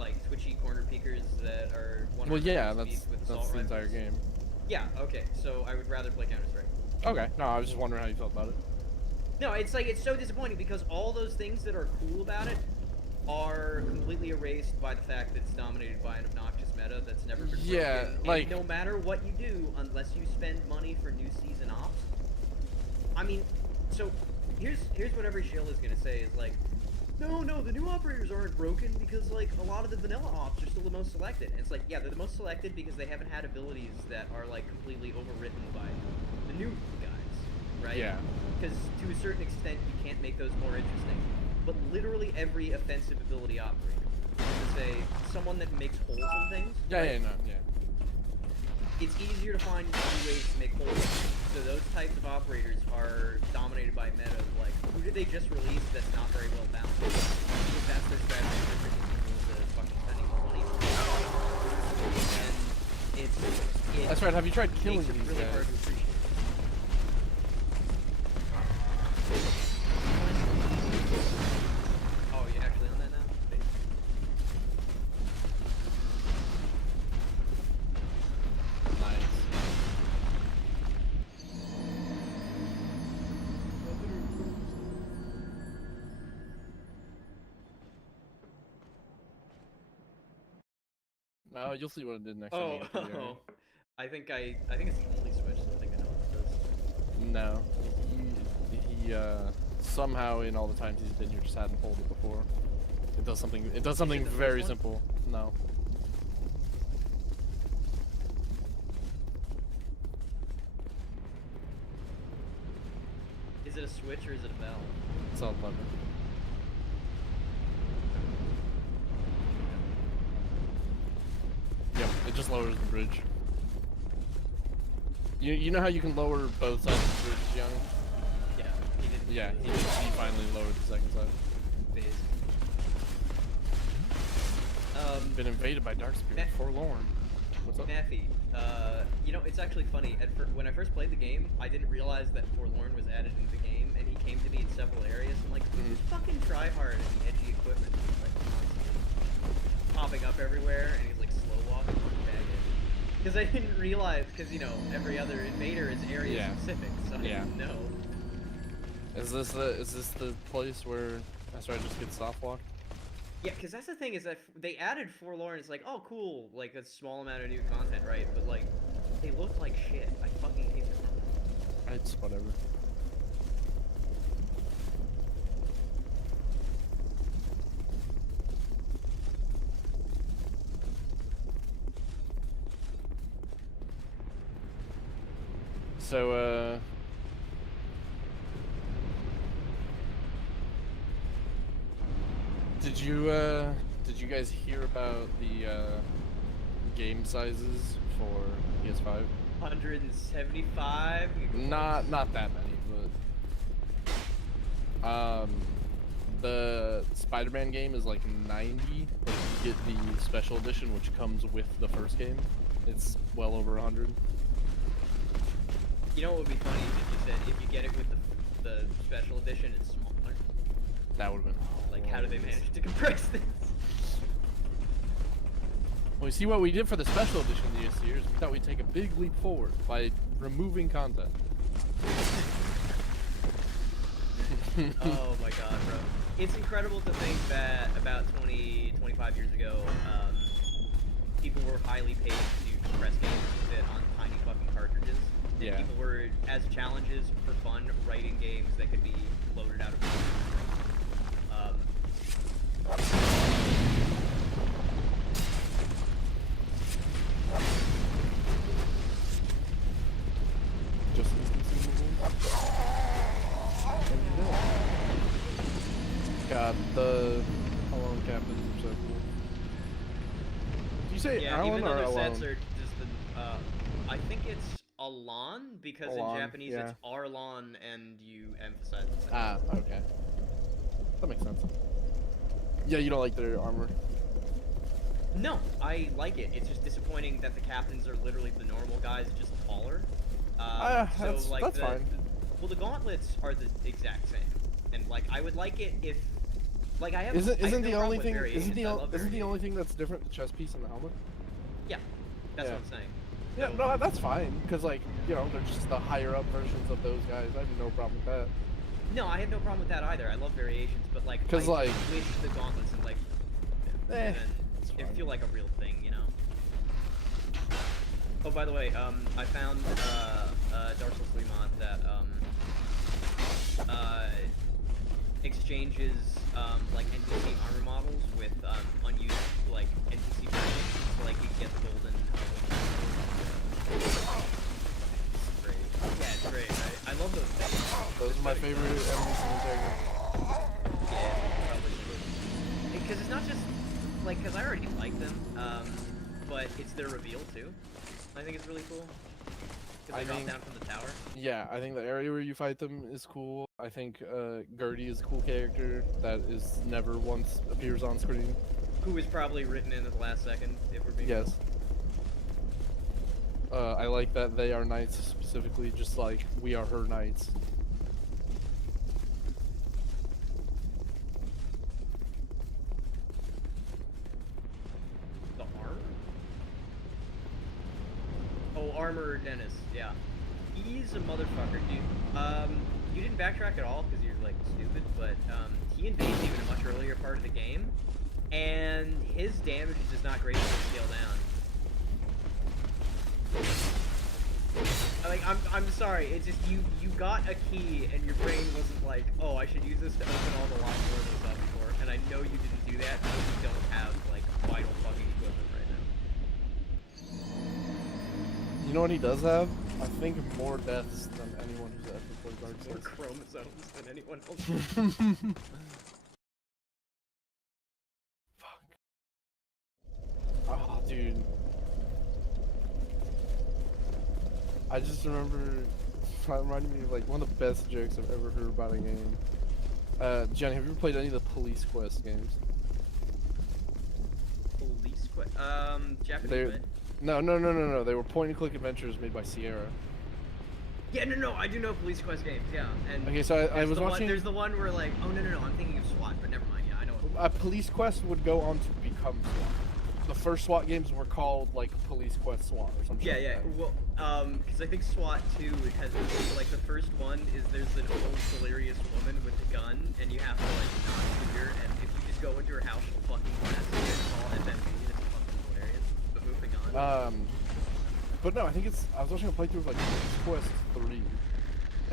like twitchy corner peekers that are one Well, yeah, speed with that's assault the entire rifles. game. Yeah, okay, so I would rather play Counter-Strike. Okay, no, I was just wondering how you felt about it. No, it's like it's so disappointing because all those things that are cool about it are completely erased by the fact that it's dominated by an obnoxious meta that's never been Yeah, broken. like And no matter what you do, unless you spend money for new season ops, I mean, so here's what every shill is gonna say is like, no, the new operators aren't broken because like a lot of the vanilla ops are still the most selected. And it's like, yeah, they're the most selected because they haven't had abilities that are like completely overwritten by the new guys, right? Yeah. Because to a certain extent, you can't make those more interesting. But literally every offensive ability operator, to say someone that makes holes in things. Yeah, right? yeah, no, yeah. It's easier to find new ways to make holes. So those types of operators are dominated by meta of like, who did they just release that's not very well balanced? Because that's their strategy for tricking people into fucking spending more money. And That's right. Have you tried it killing makes it these really guys? hard to appreciate. Oh, you actually on that now? Nice. No, you'll see what it did next time you get to the area. I think it's the only switch, so I think I know what it does. No, he somehow in all the times he's been here just hadn't pulled it before. It does something. It does something the first very one? simple. No. Is it a switch or is it a bell? It's all lever. Yep, it just lowers the bridge. You know how you can lower both sides of the bridge, Young? Yeah, he didn't. Yeah, he finally lowered the second side. Phase. Been invaded by Darkspirit. Forlorn. What's up? Matthew, you know, it's actually funny. When I first played the game, I didn't realize that Forlorn was added into the game, and he came to me in several areas. I'm like, who's fucking tryhard and the edgy equipment is like constantly popping up everywhere, and he's like slow walking like a faggot. Because I didn't realize, because you know, every other invader is area specific, so I didn't know. Is this the place where I just get soft walked? Yeah, because that's the thing is that they added Forlorn. It's like, oh, cool, like a small amount of new content, right? But like, they look like shit. I fucking hate them. It's whatever. So, did you guys hear about the game sizes for PS5? 175. Not that many, but the Spider-Man game is like 90, but if you get the special edition, which comes with the first game, it's well over 100. You know what would be funny if you said if you get it with the special edition, it's smaller. That would have been. Like, how do they manage to compress this? Well, you see what we did for the special edition this year is we thought we'd take a big leap forward by removing content. Oh my god, bro. It's incredible to think that about 25 years ago, people were highly paid to compress games to fit on tiny fucking cartridges. And Yeah. people were, as challenges for fun, writing games that could be loaded out of Just God, the Alone Captains are so cool. Did you say yeah, Alan even though or their Alone? sets are just the, I think it's Alon, because Alon, in Japanese yeah. it's Arlon and you emphasize the second. Ah, okay. That makes sense. Yeah, you don't like their armor. No, I like it. It's just disappointing that the captains are literally the normal guys, just taller. That's the, fine. Well, the gauntlets are the exact same, and like I would like it if Like I have. Isn't I have isn't no the problem only with thing variations. I love isn't the variations. only thing that's different the chest piece and the helmet? Yeah, that's Yeah. what I'm saying. Yeah, So- no, that's fine because like you know they're just the higher up versions of those guys. I have no problem with that. No, I have no problem with that either. I love variations, but like, 'Cause, I like- wish the gauntlets and like, Eh, it's it fine. feel like a real thing, you know. Oh, by the way, I found Dark Souls 3 mod that exchanges like NPC armor models with unused like NPC variations, so like you can get the golden. It's great. Yeah, it's great. I love those things. Those are my favorite enemies in the game. Yeah, probably should. Because it's not just like because I already like them, but it's their reveal too. I think it's really cool. Because I they drop think- down from the tower. Yeah, I think the area where you fight them is cool. I think Gertie is a cool character that is never once appears on screen. Who was probably written in at the last second, if we're being Yes. I like that they are knights specifically, just like we are her knights. The armor? Oh, Armor Dennis, yeah. He's a motherfucker, dude. You didn't backtrack at all because you're like stupid, but he invades you in a much earlier part of the game, and his damage is just not great to scale down. Like I'm sorry, it's just you got a key and your brain wasn't like, oh, I should use this to open all the locked doors and stuff before, and I know you didn't do that because you don't have like vital fucking equipment right now. You know what he does have? I think more deaths than anyone who's ever played Dark More Souls. chromosomes than anyone else. Fuck. Oh, dude. I just remember that reminded me of like one of the best jokes I've ever heard about a game. Jenny, have you ever played any of the Police Quest games? Police quest. Japanese. They're- Right? No. They were point-and-click adventures made by Sierra. Yeah, no, I do know Police Quest games. Yeah, and Okay, so I there's was the watching. There's the one where like, oh no, I'm thinking of SWAT, but never mind. Yeah, I know. Police Quest would go on to become SWAT. The first SWAT games were called like Police Quest SWAT or something. Yeah, like yeah. that. Well, because I think SWAT 2 has like the first one is there's an old delirious woman with a gun, and you have to like not shoot her, and if you just go into her house, she'll fucking blast you. It's all FMV, and it's fucking hilarious. But moving on. But no, I think it's. I was watching a playthrough of like Police Quest 3,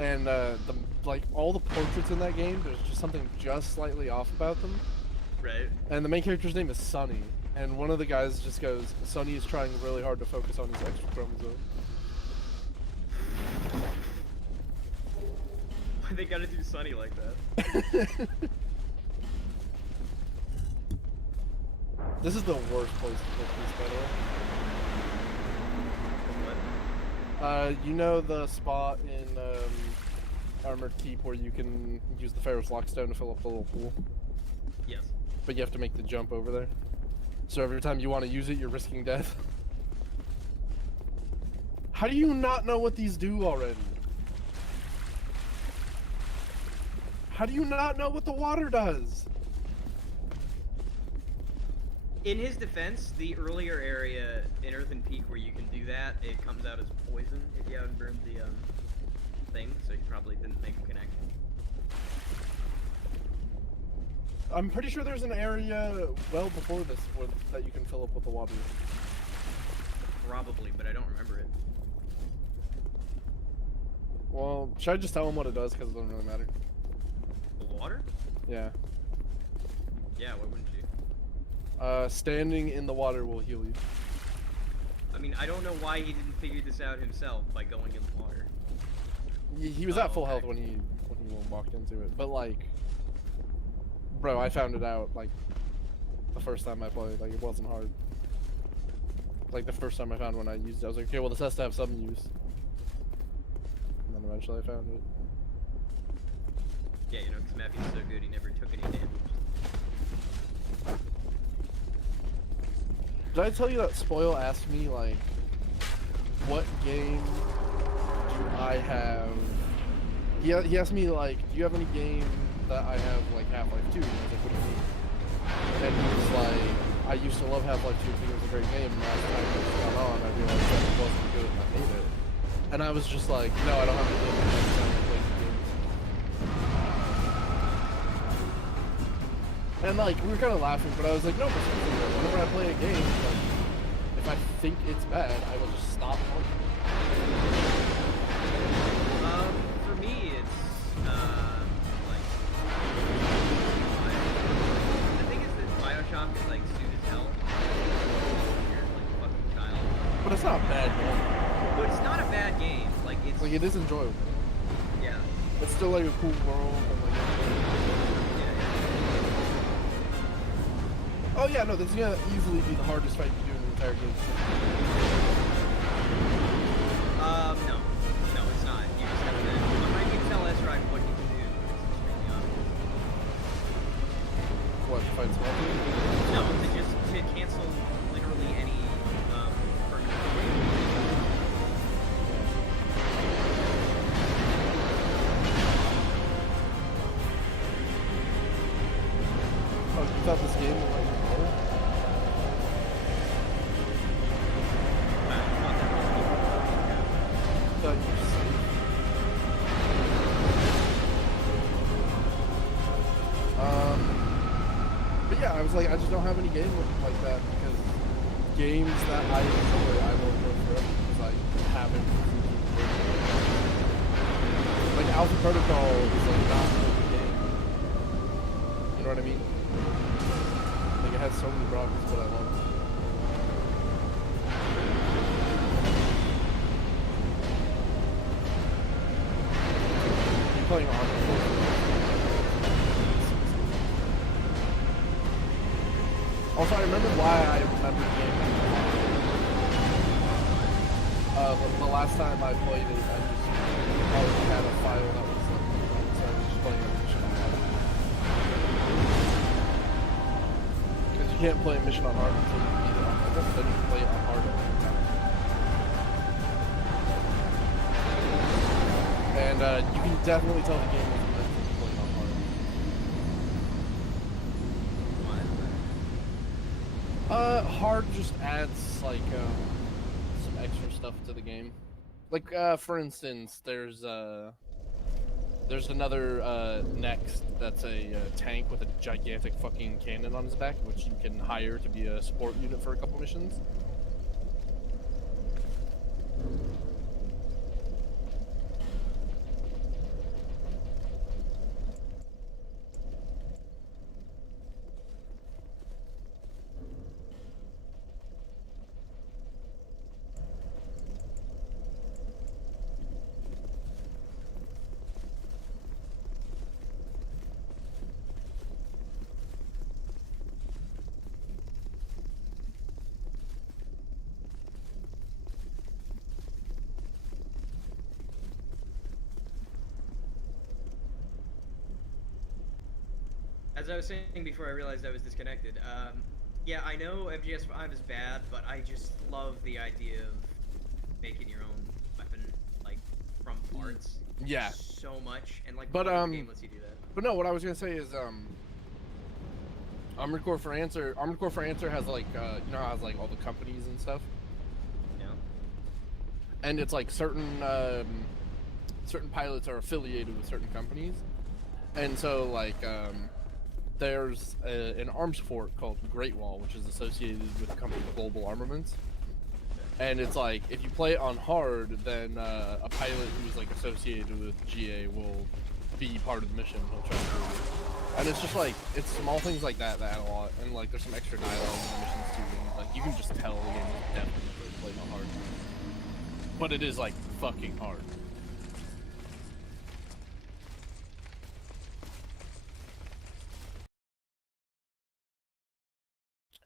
and the like all the portraits in that game, there's just something just slightly off about them. Right. And the main character's name is Sonny, and one of the guys just goes, "Sonny is trying really hard to focus on his extra chromosome." Why they gotta do Sunny like that? This is the worst place to put these, by the way. What? You know the spot in Armored Keep where you can use the Pharaoh's Lockstone to fill up the little pool, Yes. but you have to make the jump over there. So every time you want to use it, you're risking death. How do you not know what these do already? How do you not know what the water does? In his defense, the earlier area in Earthen Peak where you can do that, it comes out as poison if you haven't burned the thing, so you probably didn't make a connection. I'm pretty sure there's an area well before this where, that you can fill up with the water. Probably, but I don't remember it. Well, should I just tell him what it does because it doesn't really matter? The water? Yeah. Yeah, why wouldn't you? Standing in the water will heal you. I mean, I don't know why he didn't figure this out himself by going in the water. He was Oh, at full okay. health when he walked into it, but like, bro, I found it out like the first time I played. Like it wasn't hard. Like the first time I found when I used it, I was like, okay, well this has to have some use. And then eventually I found it. Yeah, you know, because Matthew's so good, he never took any damage. Did I tell you that Spoil asked me like, what game do I have? He asked me like, do you have any game that I have like Half-Life 2. And I was like, what do you mean? And he was like, I used to love Half-Life 2 because it was a great game, and last time it's gone on, I realized that it wasn't good and I hate it. And I was just like, no, I don't have to live in next time I play the games. And like, we were kind of laughing, but I was like, no, but seriously, whenever I play a game, like, if I think it's bad, I will just stop playing. For me, it's like the thing is that Bioshock is like soon as hell. You're like a fucking child. But it's not a bad game. But it's not a bad game. Like it's Like, it is enjoyable. yeah. It's still like a cool world. And, like, oh yeah, no, this is gonna easily be the hardest fight you do in the entire game. No, it's not. You just have to. I'm not even tell Ezra what you can do. It's extremely obvious. What, fight Scorpion? No, to cancel literally any permanent. Oh, you thought this game would let you roll? I thought you were safe. But yeah, I was like, I just don't have any games like that because games that I enjoy, I will play forever because I haven't. Like Alpha Protocol is like not a good game. You know what I mean? Like it has so many problems, but I love it. Are you playing Armored Core? Also, I remember why I remember the game. The last time I played it, I just already had a file that was like, so I was just playing a mission on hard. Because you can't play a mission on hard until you beat it on hard. Then you can play it on hard at any time. And you can definitely tell the game was meant to be played on hard. Hard just adds like some extra stuff to the game. Like for instance, there's another Next that's a tank with a gigantic fucking cannon on his back, which you can hire to be a support unit for a couple missions. As I was saying before, I realized I was disconnected. Yeah, I know MGS5 is bad, but I just love the idea of making your own weapon, like, from parts. Yeah. So much, and like, But, the game lets you do that. But no, what I was gonna say is, Armored Core for Answer has like, you know how it has like all the companies and stuff? Yeah. And it's like certain pilots are affiliated with certain companies. And so like, there's an arms fort called Great Wall, which is associated with the company Global Armaments. And it's like, if you play it on hard, then a pilot who's like associated with GA will be part of the mission. He'll try to do it. And it's just like, it's small things like that that add a lot. And like, there's some extra dialogue in the missions too. And, like, you can just tell the game is definitely played on hard. But it is like fucking hard.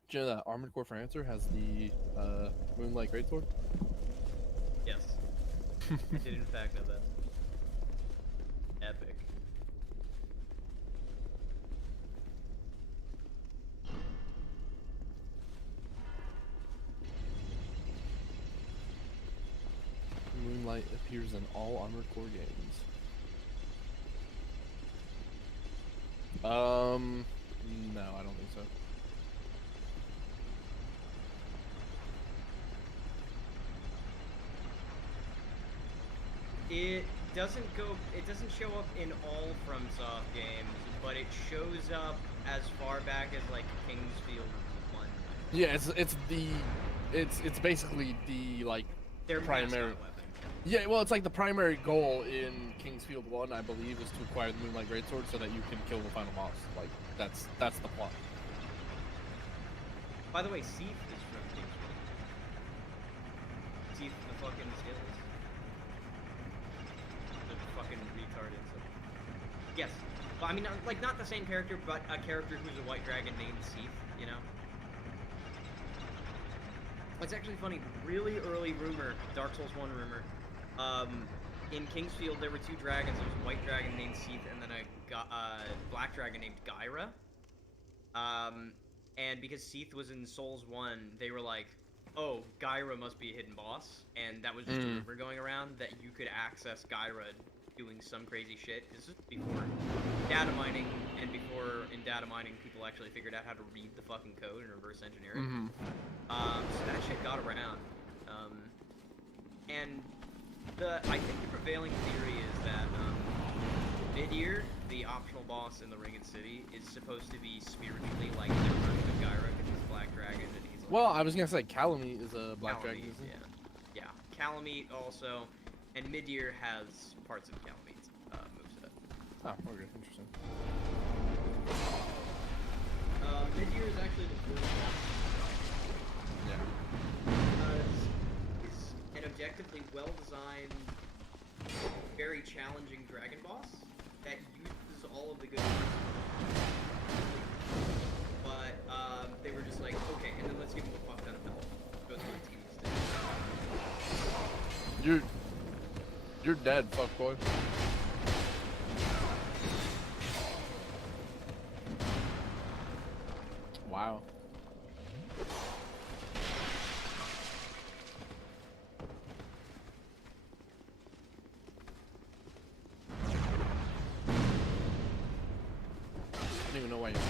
Do you know that Armored Core for Answer has the Moonlight Greatsword? Yes. I did in fact know that. Epic. Moonlight appears in all Armored Core games. No, I don't think so. It doesn't go. It doesn't show up in all FromSoft games, but it shows up as far back as like Kingsfield 1. Yeah, it's basically the like Their primary. mascot weapon. Yeah, well, it's like the primary goal in Kingsfield 1, I believe, is to acquire the Moonlight Greatsword so that you can kill the final boss. Like that's the plot. By the way, Seath is from Kingsfield. Seath the fucking skills. The fucking retard and stuff. Yes. Well, I mean, like, not the same character, but a character who's a white dragon named Seath, you know? It's actually funny, really early rumor, Dark Souls 1 rumor, in Kingsfield there were two dragons. There was a white dragon named Seath and then a black dragon named Gyra. And because Seath was in Souls 1, they were like, oh, Gyra must be a hidden boss, and that was just a rumor going around that you could access Gyra doing some crazy shit. This is before data mining, and before in data mining people actually figured out how to read the fucking code and reverse engineer it. So that shit got around. And I think the prevailing theory is that Midir, the optional boss in the Ringed City, is supposed to be spiritually like their version of Gyra because he's a black dragon and he's like, Well, I was gonna say Calamite is a black dragon, Calamite, isn't it? yeah. Calamite also, and Midir has parts of Calamite's moveset. Oh, okay, interesting. Midir is actually the worst boss. Yeah. Because it's an objectively well-designed, very challenging dragon boss that uses all of the good parts. But they were just like, okay, and then let's give him a fuck ton of health. Go through a tedious thing. You're dead, fuckboy. Wow. I don't even know why you're here.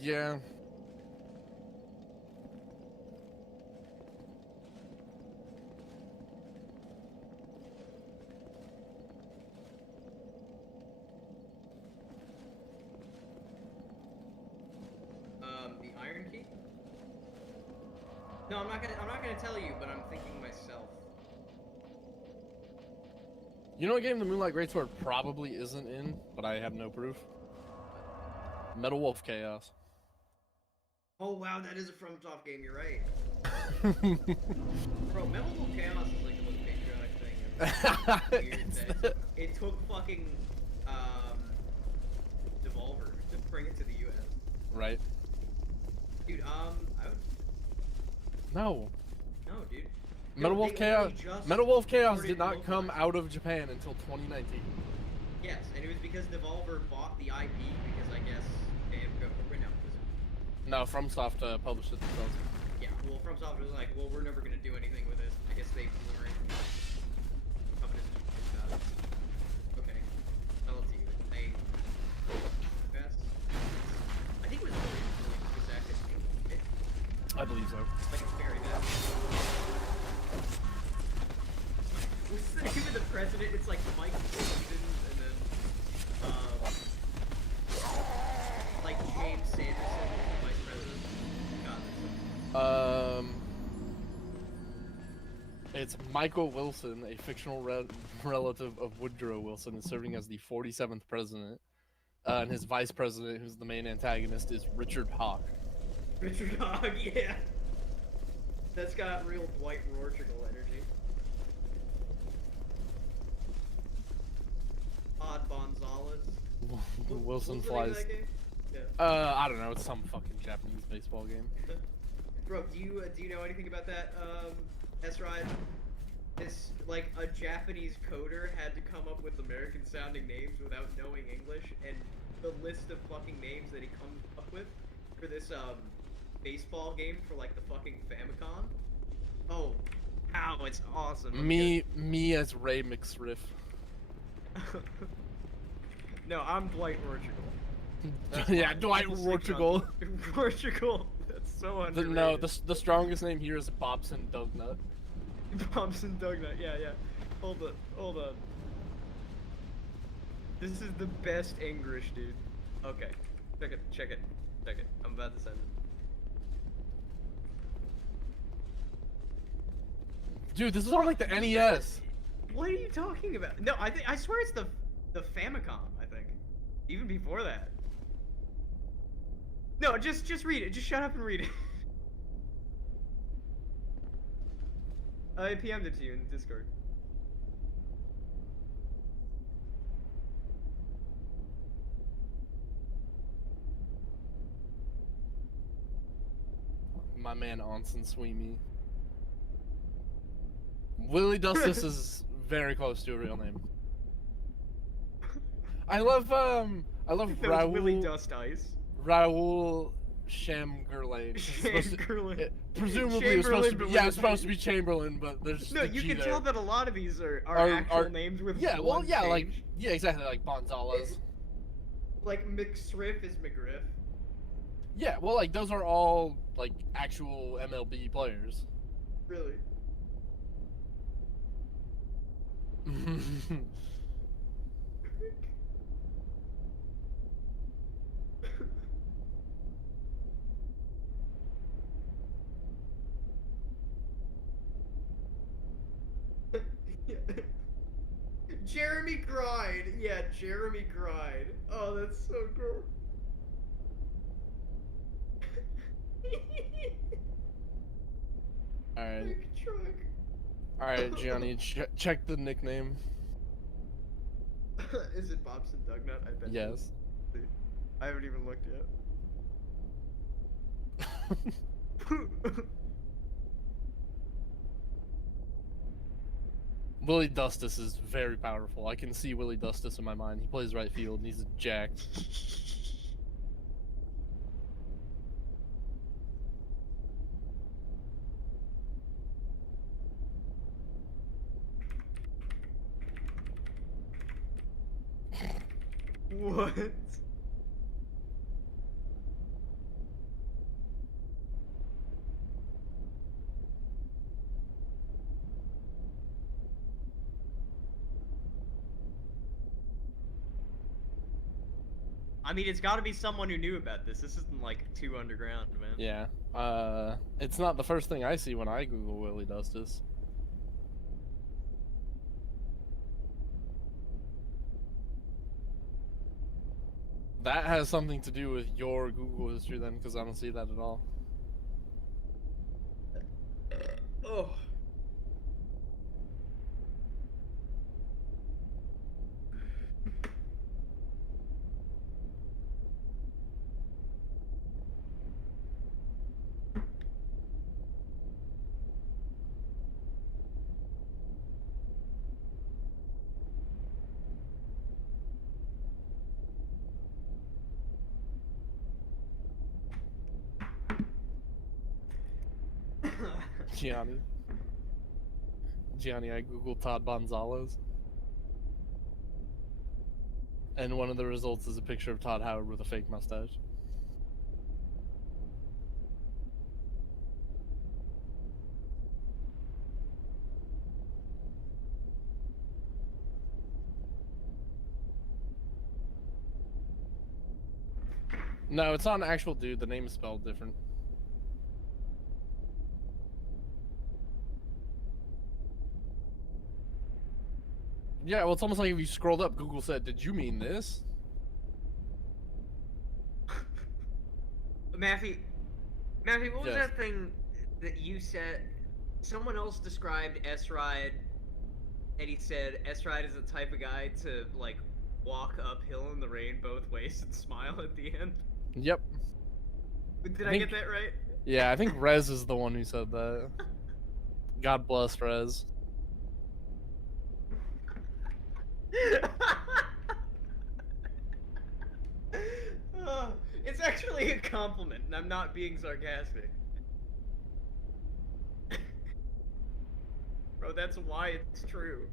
Yeah. The Iron Key? No, I'm not gonna tell you, but I'm thinking myself. You know what game the Moonlight Greatsword probably isn't in, but I have no proof? Metal Wolf Chaos. Oh wow, that is a FromSoft game, you're right. Bro, Metal Wolf Chaos is like the most patriotic thing ever. Weird that it took fucking Devolver to bring it to the US. Right. Dude, I would... No. No, dude. Metal No, Wolf they Chaos. only just Metal Wolf Chaos ported did not localized. come out of Japan until 2019. Yes, and it was because Devolver bought the IP because I guess they have no, No, FromSoft published it themselves. yeah, well, FromSoft was like, well, we're never gonna do anything with this. I guess they weren't confident about it. Okay, I'll up to you. They best. I think it was really exactly it. I believe so. Like it's very bad. What's the name of the president? It's like Mike Stevens and then like James Sanderson, the vice president. God, It's Michael Wilson, a fictional relative of Woodrow Wilson, is serving as the 47th president. and his vice president, who's the main antagonist, is Richard Hawk. Richard Hogg, yeah. That's got real Dwight Rorschach energy. Todd Gonzalez. Wilson What's the name of flies. that game? Yeah. I don't know. It's some fucking Japanese baseball game. Bro, do you know anything about that, S-Ride? This, like, a Japanese coder had to come up with American-sounding names without knowing English, and the list of fucking names that he comes up with for this, baseball game for, like, the fucking Famicom. Oh, ow, it's awesome. Me as Ray McSriff. No, I'm Dwight Rorschach. Yeah, Dwight Rorschach. Rorschach. That's so underrated. No, the strongest name here is Bobson Dognut. Bobson Dognut, yeah. Hold on. This is the best English, dude. Okay, check it. I'm about to send it. Dude, this is on like the NES. What are you talking about? No, I swear it's the Famicom, I think. Even before that. No, just read it. Just shut up and read it. I PM'd it to you in Discord. My man Anson Sweeney. Willie Dustus is very close to a real name. I love That was Willie Raoul Dust Ice. Raoul Chamberlain. Chamberlain. Presumably it was supposed to be, yeah, it's supposed to be Chamberlain, but there's No, the you G can there. tell that a lot of these are Are- actual names with Yeah, well, one yeah, like change. yeah, exactly, like Bonzales. Like McSriff is McGriff. Yeah, well, like those are all like actual MLB players. Really? Jeremy Gride. Yeah, Jeremy Gride. Oh, that's so cool. All right, Big truck. all right, Gianni, check the nickname. Is it Bobson Dognut? I bet. it Yes. is. I haven't even looked yet. Willie Dustus is very powerful. I can see Willie Dustus in my mind. He plays right field and he's jacked. What? I mean, it's got to be someone who knew about this. This isn't like too underground, man. Yeah. It's not the first thing I see when I Google Willie Dustus. That has something to do with your Google history then, because I don't see that at all. Oh. Gianni, I googled Todd Gonzalez. And one of the results is a picture of Todd Howard with a fake mustache. No, it's not an actual dude. The name is spelled different. Yeah, well, it's almost like if you scrolled up, Google said, "Did you mean this?" Matthew, what was Yes. that thing that you said? Someone else described S-Ride, and he said S-Ride is the type of guy to, like, walk uphill in the rain both ways and smile at the end. Yep. Did I I get think- that right? Yeah, I think Rez is the one who said that. God bless Rez. Oh, it's actually a compliment, and I'm not being sarcastic. Bro, that's why it's true.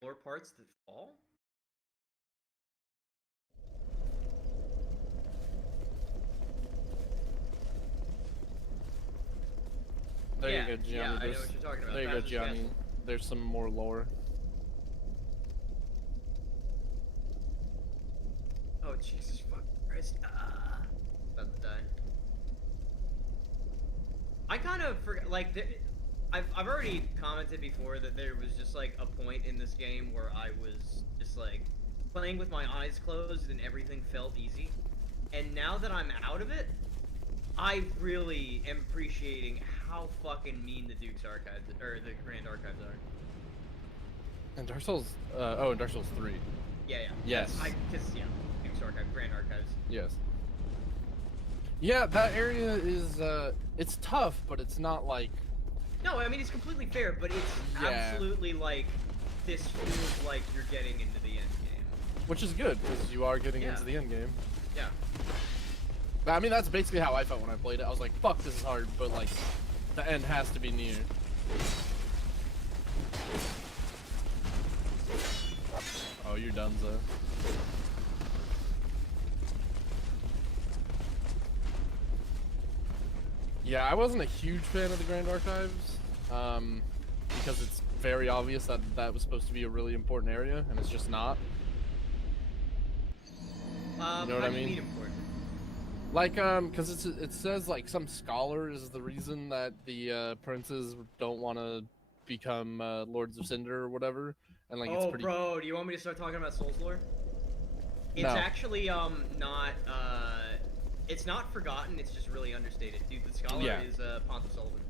Floor parts that fall? There Yeah, you go, Gianni. yeah, I know There's- what you're talking about. There you go, Bowser's Gianni. Castle. There's some more lore. Oh, Jesus fucking Christ. About to die. I kind of forgot, like, I've already commented before that there was just, like, a point in this game where I was just, like, playing with my eyes closed and everything felt easy. And now that I'm out of it, I really am appreciating how fucking mean the Duke's Archives, or the Grand Archives are. And Dark Souls, and Dark Souls 3. Yeah, yeah. Yes. Because, yeah, Duke's Archive, Grand Archives. Yes. Yeah, that area is, it's tough, but it's not like... No, I mean, it's completely fair, but it's Yeah. absolutely like, this feels like you're getting into the end game. Which is good, because you are getting Yeah. into the end game. Yeah. I mean, that's basically how I felt when I played it. I was like, fuck, this is hard, but, like, the end has to be near. Oh, you're done, Zo. Yeah, I wasn't a huge fan of the Grand Archives, because it's very obvious that that was supposed to be a really important area, and it's just not. You know what how I do you mean? mean important? Like, because it says, like, some scholar is the reason that the, princes don't want to become, Lords of Cinder or whatever, and, like, it's Oh, pretty... bro, do you want me to start talking about Souls lore? It's No. actually, not, it's not forgotten, it's just really understated. Dude, the scholar Yeah. is, Pontiff Sullivan.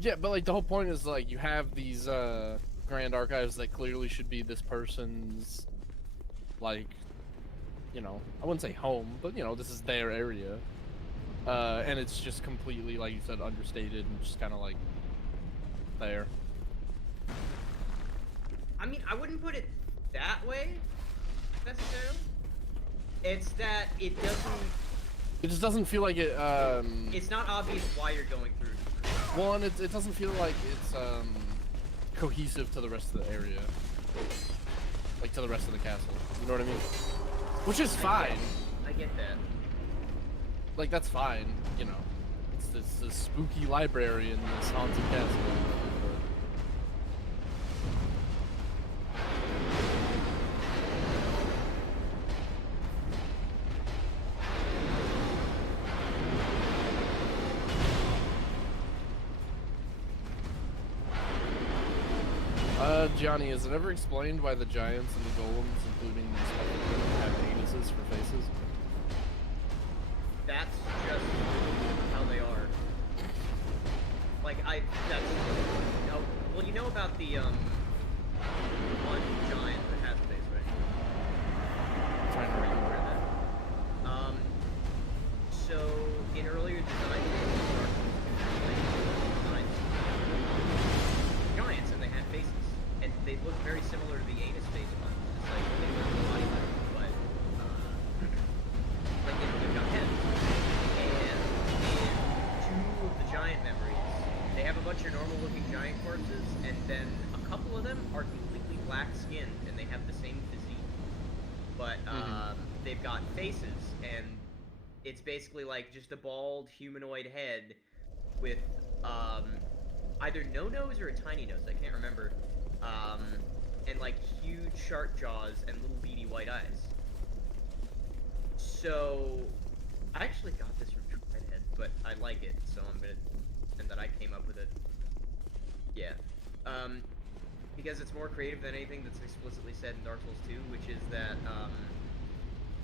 Yeah, but, like, the whole point is, like, you have these, Grand Archives that clearly should be this person's, like, you know, I wouldn't say home, but, you know, this is their area. And it's just completely, like you said, understated and just kind of, like, there. I mean, I wouldn't put it that way, necessarily. It's that it doesn't, It just doesn't feel like it, it's not obvious why you're going through it. Well, and it doesn't feel like it's, cohesive to the rest of the area. Like, to the rest of the castle. You know what I mean? Which is fine. I get that. Like, that's fine, you know. It's this spooky library in this haunted castle. Johnny, is it ever explained why the giants and the golems, including these fucking, have anuses for faces? That's just how they are. Like, that's, no, well, you know about the, one giant that has a face, right? I'm trying to Are you remember. aware of that? So, in earlier design games, like, designs, giants, and they had faces. And they look very similar to the anus face ones. It's like, they look a body better, but bunch of normal-looking giant corpses, and then a couple of them are completely black-skinned, and they have the same physique. But they've got faces, and it's basically like just a bald humanoid head with either no nose or a tiny nose. I can't remember. And like huge shark jaws and little beady white eyes. So I actually got this from Trihead, but I like it, so I'm gonna. And that I came up with it. Yeah. Because it's more creative than anything that's explicitly said in Dark Souls 2, which is that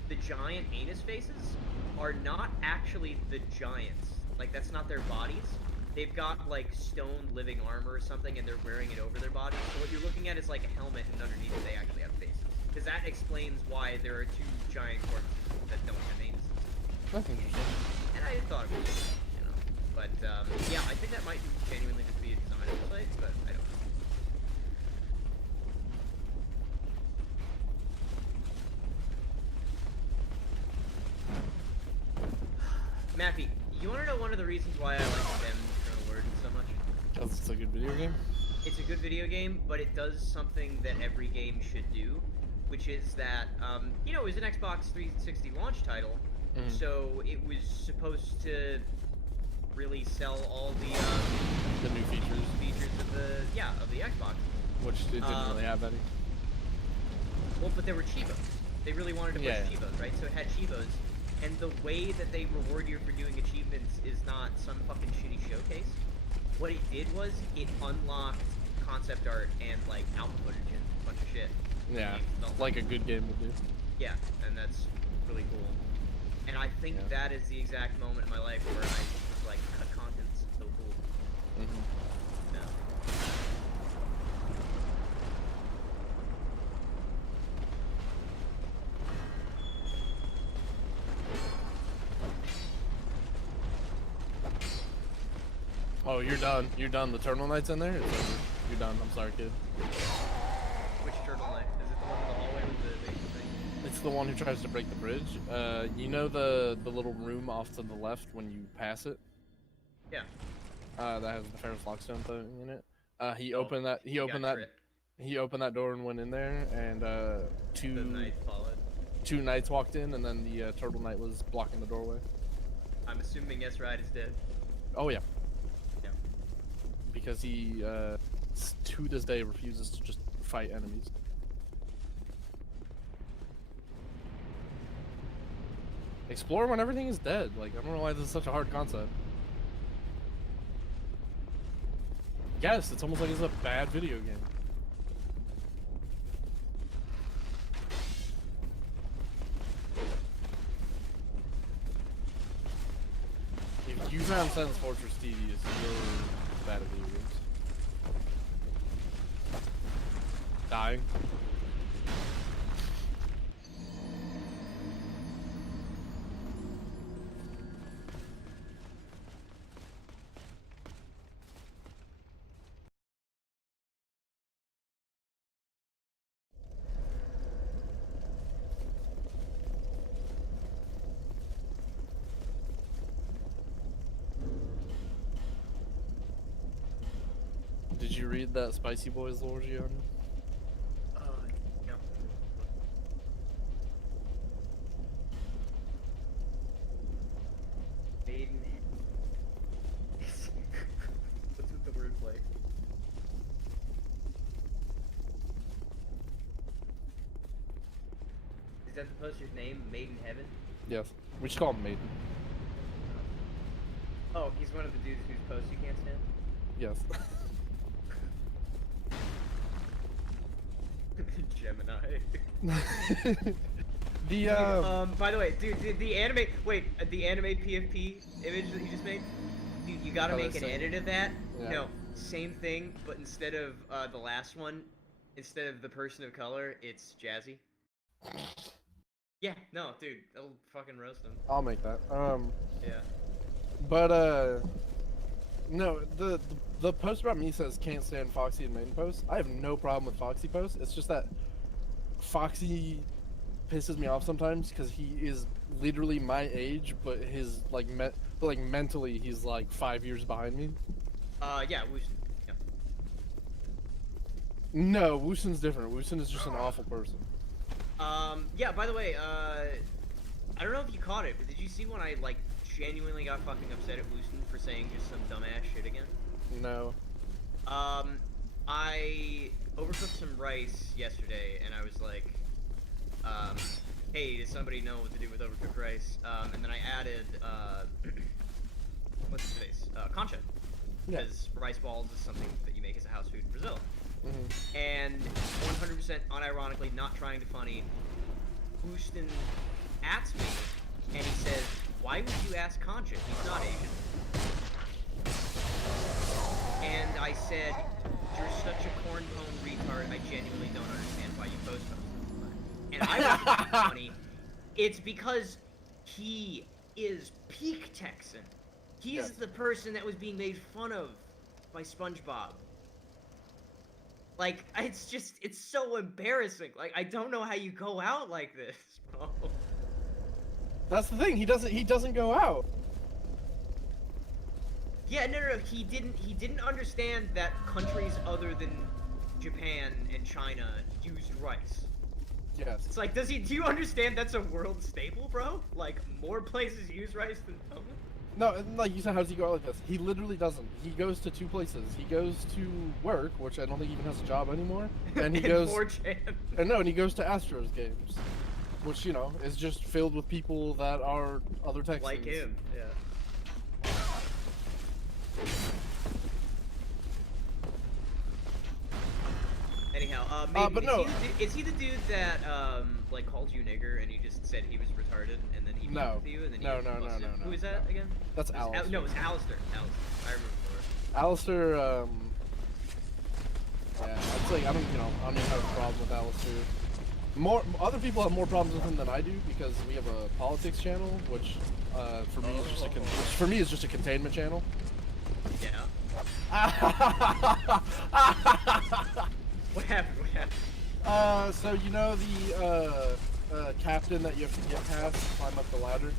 the giant anus faces are not actually the giants. Like, that's not their bodies. They've got, like, stone living armor or something, and they're wearing it over their bodies. So what you're looking at is, like, a helmet, and underneath it they actually have faces. Because that explains why there are two giant corpses that don't have anuses. That's interesting. And I thought it was, you know. But, yeah, I think that might genuinely just be a design oversight, but I don't know. Mappy, you want to know one of the reasons why I like Stem Eternal Word so much? Because it's a good video game. It's a good video game, but it does something that every game should do, which is that, you know, it was an Xbox 360 launch title, so it was supposed to really sell all the new features of the Xbox. Which it didn't really have any. Well, but there were Chivos. They really wanted to push Chivos, right? So it had Chivos. And the way that they reward you for doing achievements is not some fucking shitty showcase. What it did was, it unlocked concept art and, like, alpha footage and a bunch of shit. Yeah, like a good game would do. Yeah, and that's really cool. And I think that is the exact moment in my life where I was like, cut content's so cool. Yeah. Oh, you're done. You're done. The Turtle Knight's in there? It's over. You're done. I'm sorry, kid. Which Turtle Knight? Is it the one in the hallway with the big thing? It's the one who tries to break the bridge. You know the little room off to the left when you pass it? Yeah. That has the Ferris Lockstone thing in it. He opened that. He opened that door and went in there, and The knight followed. two knights walked in, and then the Turtle Knight was blocking the doorway. I'm assuming Yes-Ride is dead. Oh yeah. Yeah. Because he to this day refuses to just fight enemies. Explore when everything is dead. Like, I don't know why this is such a hard concept. Yes, it's almost like it's a bad video game. If you found Sense Fortress tedious, you're bad at video games. Dying. Did you read that Spicy Boys lore, Gianni? No. Maiden. What's with the wordplay? Is that the poster's name? Maiden Heaven? Yes. We should call him Maiden. Oh, he's one of the dudes whose post you can't stand? Yes. Gemini. By the way, dude, the anime PFP image that you just made, dude, you gotta make an edit of that. Yeah. No, same thing, but instead of the last one, instead of the person of color, it's Jazzy. Yeah, no, dude, that'll fucking roast him. I'll make that. Yeah. But no, the post about me says can't stand Foxy and Maiden posts. I have no problem with Foxy posts. It's just that Foxy pisses me off sometimes because he is literally my age, but his mentally he's like 5 years behind me. Yeah, Wooston. Yeah. No, Woosten's different. Woosten is just an awful person. Yeah, by the way, I don't know if you caught it, but did you see when I, like, genuinely got fucking upset at Wooston for saying just some dumbass shit again? No. I overcooked some rice yesterday, and I was like, hey, does somebody know what to do with overcooked rice? And then I added, what's his face? Concha. Yeah. Because rice balls is something that you make as a house food in Brazil. Mm-hmm. And 100% unironically, not trying to funny, Houston asks me, and he says, why would you ask Concha? He's not Asian. And I said, you're such a corn-pone retard, I genuinely don't understand why you post on stuff. And I was funny. It's because he is peak Texan. He's Yes. the person that was being made fun of by SpongeBob. Like, it's so embarrassing. Like, I don't know how you go out like this, bro. That's the thing. He doesn't go out. Yeah, no, he didn't understand that countries other than Japan and China used rice. Yes. It's like, do you understand that's a world staple, bro? Like, more places use rice than don't? No, and like you said, how does he go out like this? He literally doesn't. He goes to two places. He goes to work, which I don't think even has a job ananymore, and he goes. 4chan. And he goes to Astros games, which is just filled with people that are other Texans. Like him, yeah. Anyhow, maybe, but no. is he the dude that like called you nigger and he just said he was retarded and then he beefed No. with you and then No, you no, no, busted no, him? no, Who is that no. again? That's Alistair. No, it's Alistair. I remember. Alistair, yeah, it's like I don't even have a problem with Alistair. More other people have more problems with him than I do because we have a politics channel, which for me is just a containment channel. Yeah. What happened? So the captain that you have to get past, climb up the ladder.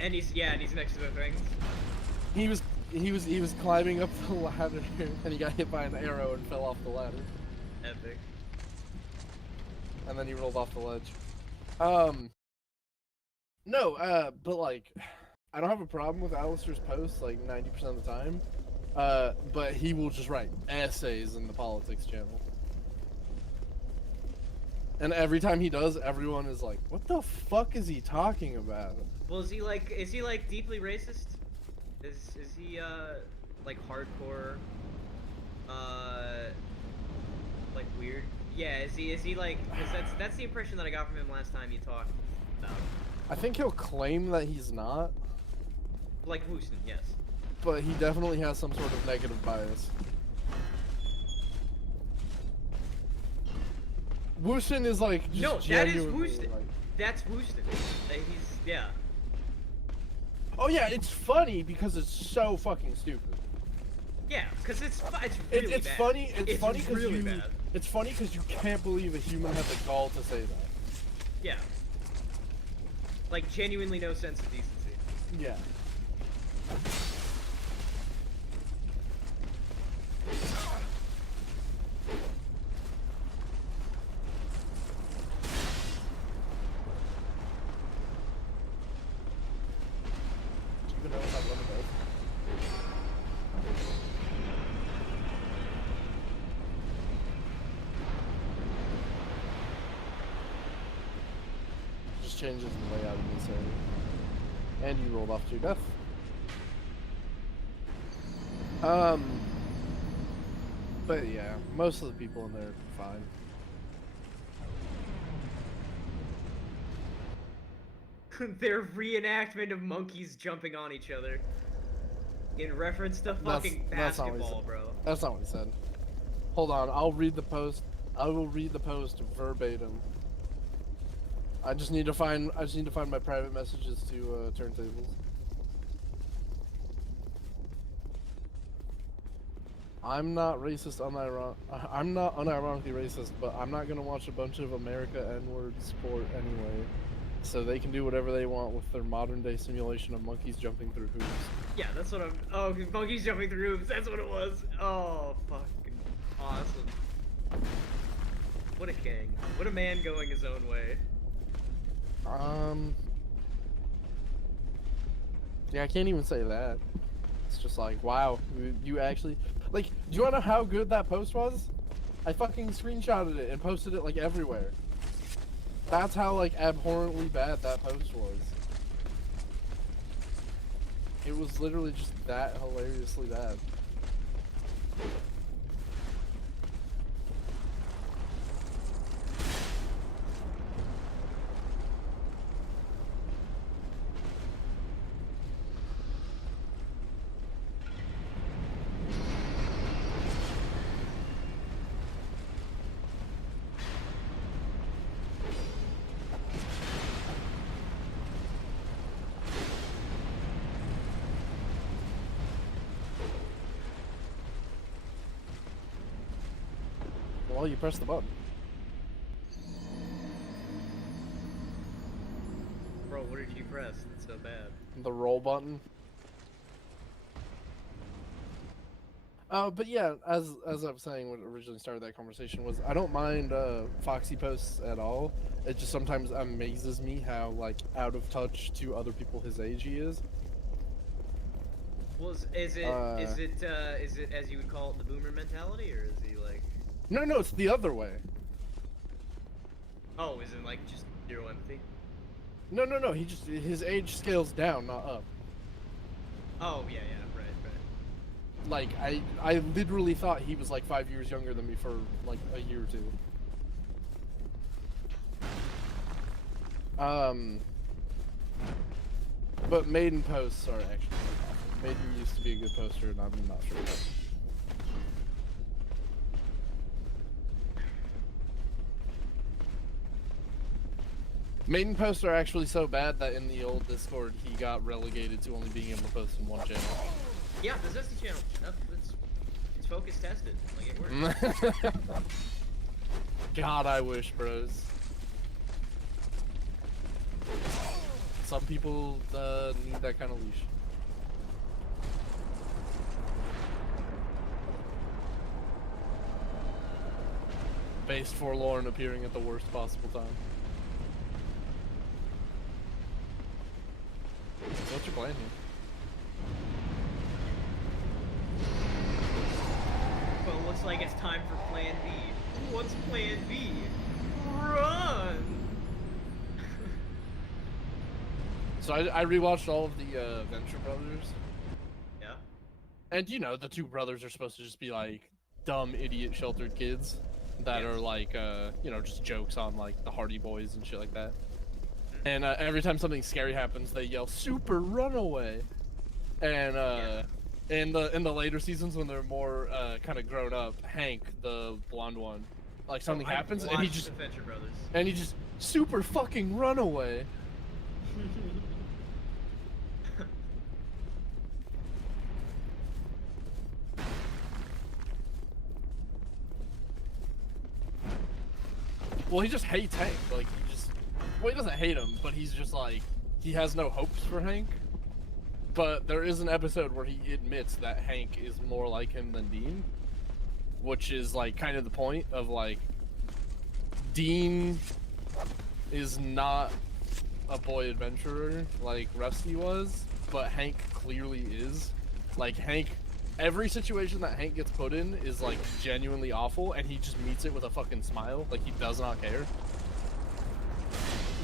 And he's next to the things. He was climbing up the ladder and he got hit by an arrow and fell off the ladder. Epic. And then he rolled off the ledge. No, but like, I don't have a problem with Alistair's posts like 90% of the time. But he will just write essays in the politics channel. And every time he does, everyone is like, what the fuck is he talking about? Well, is he like deeply racist? Is he like hardcore like weird? Yeah, is he like, cause that's the impression that I got from him last time you talked about him. I think he'll claim that he's not, Like Houston, yes. but he definitely has some sort of negative bias. Wooston is like just No, that is genuinely, Wooston. like- That's Wooston. Yeah. Oh yeah, it's funny because it's so fucking stupid. Yeah, cause it's really It's bad. funny. It's funny because really bad. It's funny because you can't believe a human had the gall to say that. Yeah. Like genuinely no sense of decency. Yeah. Do you even know what that limit is? Just changes the layout of this area. And you rolled off to your death. But yeah, most of the people in there are fine. Their reenactment of monkeys jumping on each other. In reference to fucking that's not what he basketball, said. bro. That's not what he said. Hold on, I'll read the post. I will read the post verbatim. I just need to find my private messages to turntables. I'm not racist, I'm not unironically racist, but I'm not gonna watch a bunch of America N-word sport anyway. So they can do whatever they want with their modern day simulation of monkeys jumping through hoops. Yeah, that's what I'm. Oh, monkeys jumping through hoops. That's what it was. Oh, fucking awesome. What a king. What a man going his own way. Yeah, I can't even say that. It's just like, wow, you actually, like, do you wanna know how good that post was? I fucking screenshotted it and posted it like everywhere. That's how like abhorrently bad that post was. It was literally just that hilariously bad. Well, you press the button. Bro, what did you press? That's so bad. The roll button. But yeah, as I was saying when originally started that conversation was I don't mind Foxy posts at all. It just sometimes amazes me how like out of touch to other people his age he is. Well, is it as you would call it the boomer mentality, or is he like? No, it's the other way. Oh, is it like just zero empathy? No, he just his age scales down, not up. Oh yeah, right. Like I literally thought he was like 5 years younger than me for like a year or two. But Maiden posts are actually awful. Maiden used to be a good poster, and I'm not sure. Maiden posts are actually so bad that in the old Discord he got relegated to only being able to post in one channel. Yeah, the Zesty channel. It's focus tested. Like it works. God, I wish, bros. Some people need that kind of leash. Based forlorn appearing at the worst possible time. So what's your plan here? Well, looks like it's time for Plan B. What's Plan B? Run! So I rewatched all of the Venture Brothers. Yeah. And you know, the two brothers are supposed to just be like dumb, idiot, sheltered kids that Yes. are like, you know, just jokes on like the Hardy Boys and shit like that. And every time something scary happens, they yell "Super Runaway!" And in the later seasons, when they're more kind of grown up, Hank, the blonde one, like something happens, and he just Venture Brothers. super fucking runaway. Well, he just hates Hank. Like well, he doesn't hate him, but he's just like he has no hopes for Hank. But there is an episode where he admits that Hank is more like him than Dean, which is like kind of the point of like Dean is not a boy adventurer like Rusty was, but Hank clearly is. Like Hank, every situation that Hank gets put in is like genuinely awful, and he just meets it with a fucking smile, like he does not care.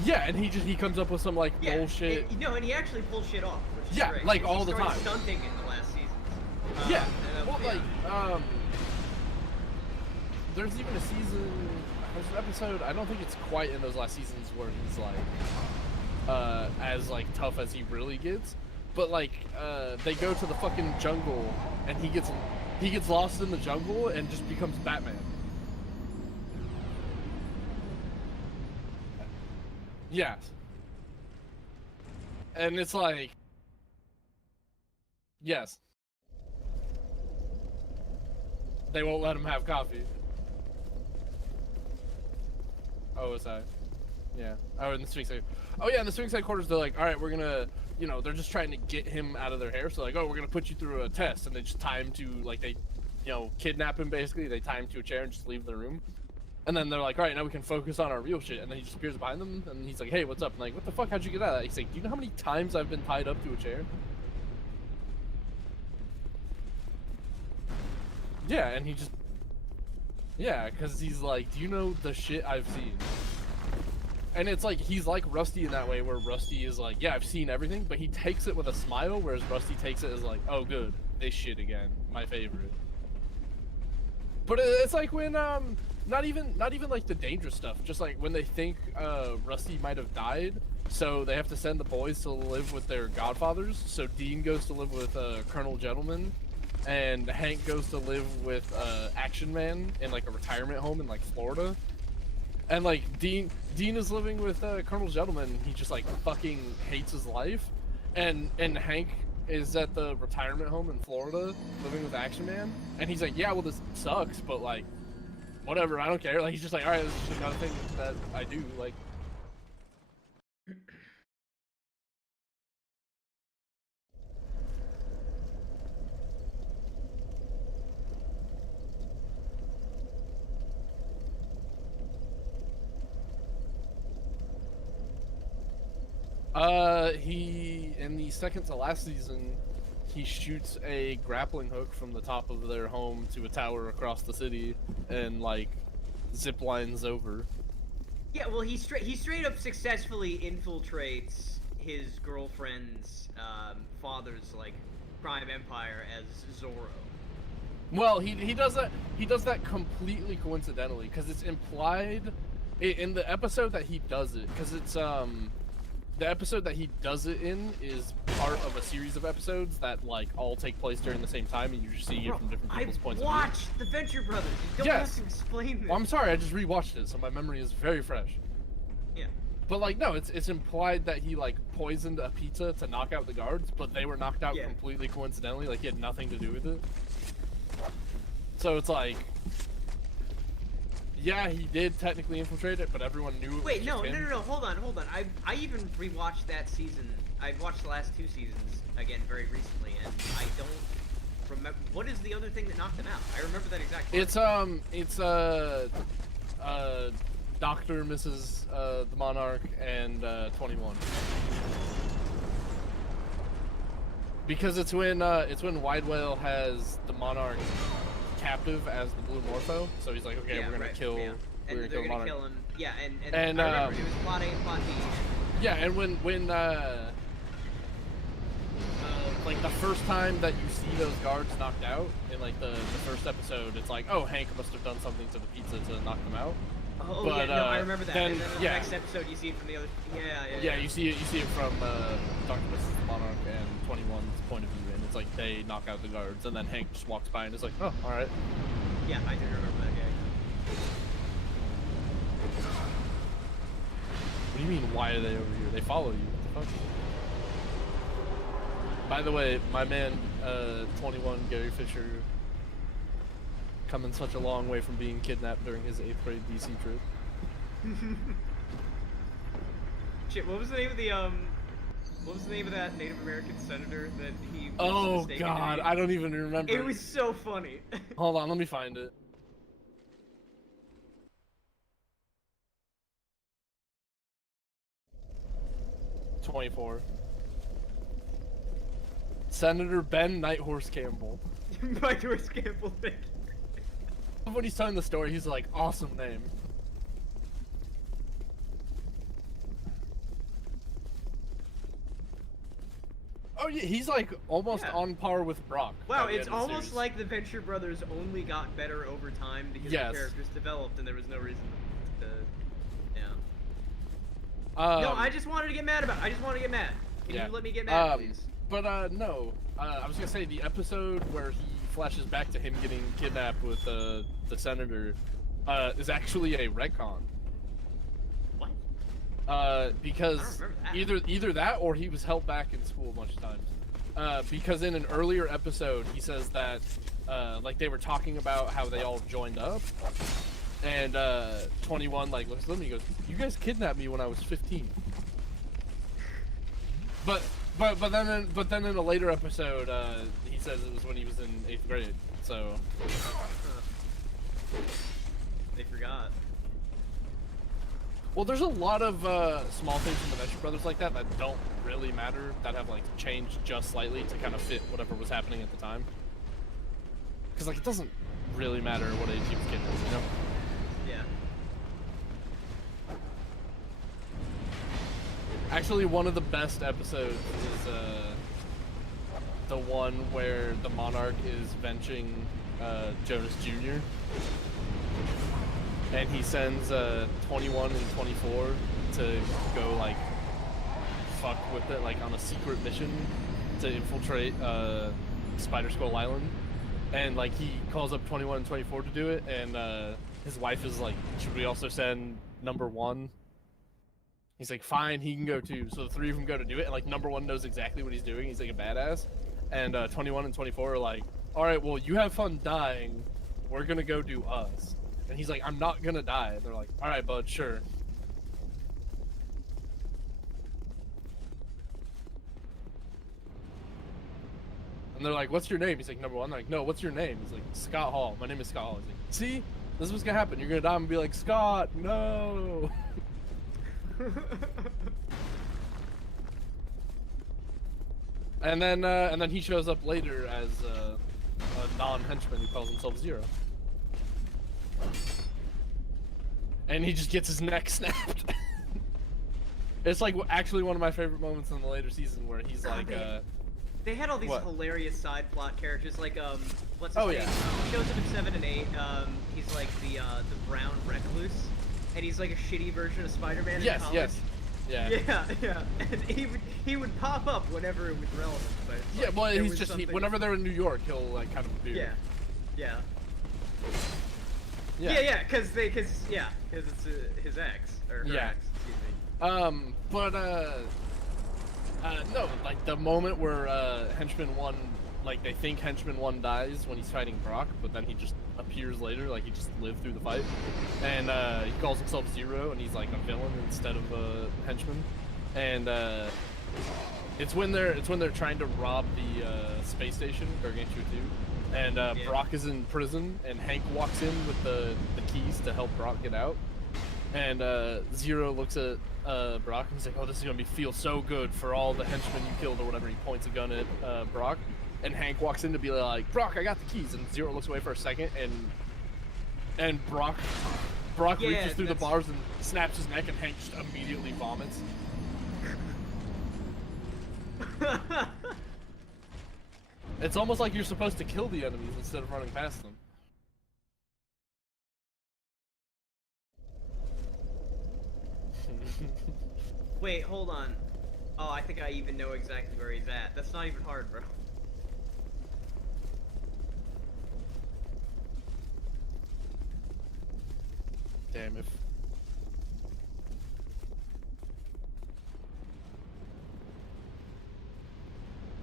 Yeah, and he comes up with some like bullshit. And he actually pulls shit off. Which is great. Like all the time. He started stunting in the last season. Yeah. Well, like there's even a season. There's an episode. I don't think it's quite in those last seasons where he's like as like tough as he really gets. But like they go to the fucking jungle, and he gets lost in the jungle and just becomes Batman. Yes. And it's like, yes. They won't let him have coffee. Oh, is that? Yeah. Oh, in the Sphinx. Oh yeah, in the Sphinx headquarters, they're like, all right, we're gonna, you know, they're just trying to get him out of their hair. So like, oh, we're gonna put you through a test, and they just tie him to like they, you know, kidnap him basically. They tie him to a chair and just leave the room. And then they're like, all right, now we can focus on our real shit. And then he just appears behind them, and he's like, hey, what's up? I'm like, what the fuck? How'd you get out of that? He's like, do you know how many times I've been tied up to a chair? Yeah, and he just, yeah, because he's like, do you know the shit I've seen? And it's like, he's like Rusty in that way, where Rusty is like, yeah, I've seen everything, but he takes it with a smile, whereas Rusty takes it as like, oh, good, this shit again, my favorite. But it's like when, not even like the dangerous stuff, just like when they think Rusty might have died, so they have to send the boys to live with their godfathers. So Dean goes to live with Colonel Gentleman, and Hank goes to live with Action Man in like a retirement home in like Florida. And like Dean is living with Colonel Gentleman. He just like fucking hates his life, and Hank is at the retirement home in Florida living with Action Man, and he's like, yeah, well, this sucks, but like, whatever, I don't care. Like, he's just like, all right, this is just another thing that I do. Like, he in the second to last season, he shoots a grappling hook from the top of their home to a tower across the city, and like zip lines over. Yeah, well, he straight up successfully infiltrates his girlfriend's father's like crime empire as Zorro. Well, he does that completely coincidentally, because it's implied in the episode that he does it, because it's the episode that he does it in is part of a series of episodes that like all take place during the same time, and you just see it from different people's points of view. I watched The Venture Brothers. You don't have to explain this. Well, I'm sorry, I just rewatched it, so my memory is very fresh. Yeah. But like, no, it's implied that he like poisoned a pizza to knock out the guards, but they were knocked out completely coincidentally. Like, he had nothing to do with it. So it's like, yeah, he did technically infiltrate it, but everyone knew it. Wait, no, hold on. I even rewatched that season. I've watched the last 2 seasons again very recently, and I don't remember. What is the other thing that knocked him out? I remember that exactly. It's Dr. Mrs. The Monarch and 21. Because it's when Wide Whale has the Monarch captive as the Blue Morpho, so he's like, okay, we're gonna kill. Yeah. And we're they're gonna kill him. Yeah, and and I remember it was plot A and plot B. Yeah, and when like the first time that you see those guards knocked out in like the first episode, it's like, oh, Hank must have done something to the pizza to knock them out. Oh, but, yeah, no, I remember that. Then, and then in the next episode, you see it from the other. Yeah. You see it from Dr. Mrs. Monarch and 21's point of view, and it's like they knock out the guards, and then Hank just walks by and is like, oh, all right. Yeah, I do remember that. Yeah. What do you mean? Why are they over here? They follow you. What the fuck? By the way, my man, 21 Gary Fisher, coming such a long way from being kidnapped during his 8th grade DC trip. Shit, what was the name of the what was the name of that Native American senator that he was Oh mistaken god, to be? I don't even remember. It was so funny. Hold on, let me find it. '24. Senator Ben Nighthorse Campbell. By Doris Campbell. When he's telling the story, he's like, awesome name. Oh yeah, he's like almost on par with Brock. Wow, it's almost like the Venture Brothers only got better over time because the characters developed and there was no reason to, no, I just wanted to get mad about it. I just want to get mad. Can you let me get mad, please? But no, I was gonna say the episode where he flashes back to him getting kidnapped with the senator is actually a retcon. What? Because either that or he was held back in school a bunch of times. Because in an earlier episode he says that like they were talking about how they all joined up, And 21 like looks at him and he goes, "You guys kidnapped me when I was 15." But then in a later episode, he says it was when he was in 8th grade. So They forgot. well, there's a lot of small things in the Venture Brothers like that don't really matter, that have like changed just slightly to kind of fit whatever was happening at the time. Because like it doesn't really matter what age he was kid was, you know? Yeah. Actually, one of the best episodes is the one where the Monarch is benching Jonas Jr. And he sends 21 and 24 to go like fuck with it, like on a secret mission to infiltrate Spider Skull Island. And like he calls up 21 and 24 to do it, and his wife is like, "Should we also send number 1?" He's like, "Fine, he can go too." So the 3 of them go to do it, and like number 1 knows exactly what he's doing. He's like a badass, and 21 and 24 are like, "All right, well you have fun dying. We're gonna go do us." And he's like, "I'm not gonna die." And they're like, "All right, bud, sure." And they're like, "What's your name?" He's like, "Number 1." They're like, "No, what's your name?" He's like, "Scott Hall. My name is Scott Hall." He's like, "See, this is what's gonna happen. You're gonna die and be like, Scott, no." And then he shows up later as a non-henchman who calls himself Zero. And he just gets his neck snapped. It's like actually one of my favorite moments in the later season where he's like, They had all these What? hilarious side plot characters, like what's his Oh, name? yeah. He shows up in 7 and 8. He's like the brown recluse, and he's like a shitty version of Spider-Man in yes, college. yes, yeah. Yeah. And he would pop up whenever it was relevant. But it's Yeah, like, well, there he's was just something- whenever they're in New York, he'll like kind of appear. Yeah. Yeah. Yeah, because it's his ex or her Yeah. ex. Excuse me. No, like the moment where Henchman 1, like they think Henchman 1 dies when he's fighting Brock, but then he just appears later, like he just lived through the fight, and he calls himself Zero, and he's like a villain instead of a henchman, and it's when they're trying to rob the space station, Gargantua 2, and Yeah. Brock is in prison, and Hank walks in with the keys to help Brock get out. And Zero looks at Brock and he's like, "Oh, this is gonna feel so good for all the henchmen you killed," or whatever. He points a gun at Brock, and Hank walks in to be like, "Brock, I got the keys." And Zero looks away for a second, and Brock Yeah, reaches through the that's- bars and snaps his neck, and Hank just immediately vomits. It's almost like you're supposed to kill the enemies instead of running past them. Wait, hold on. Oh, I think I even know exactly where he's at. That's not even hard, bro. Damn if.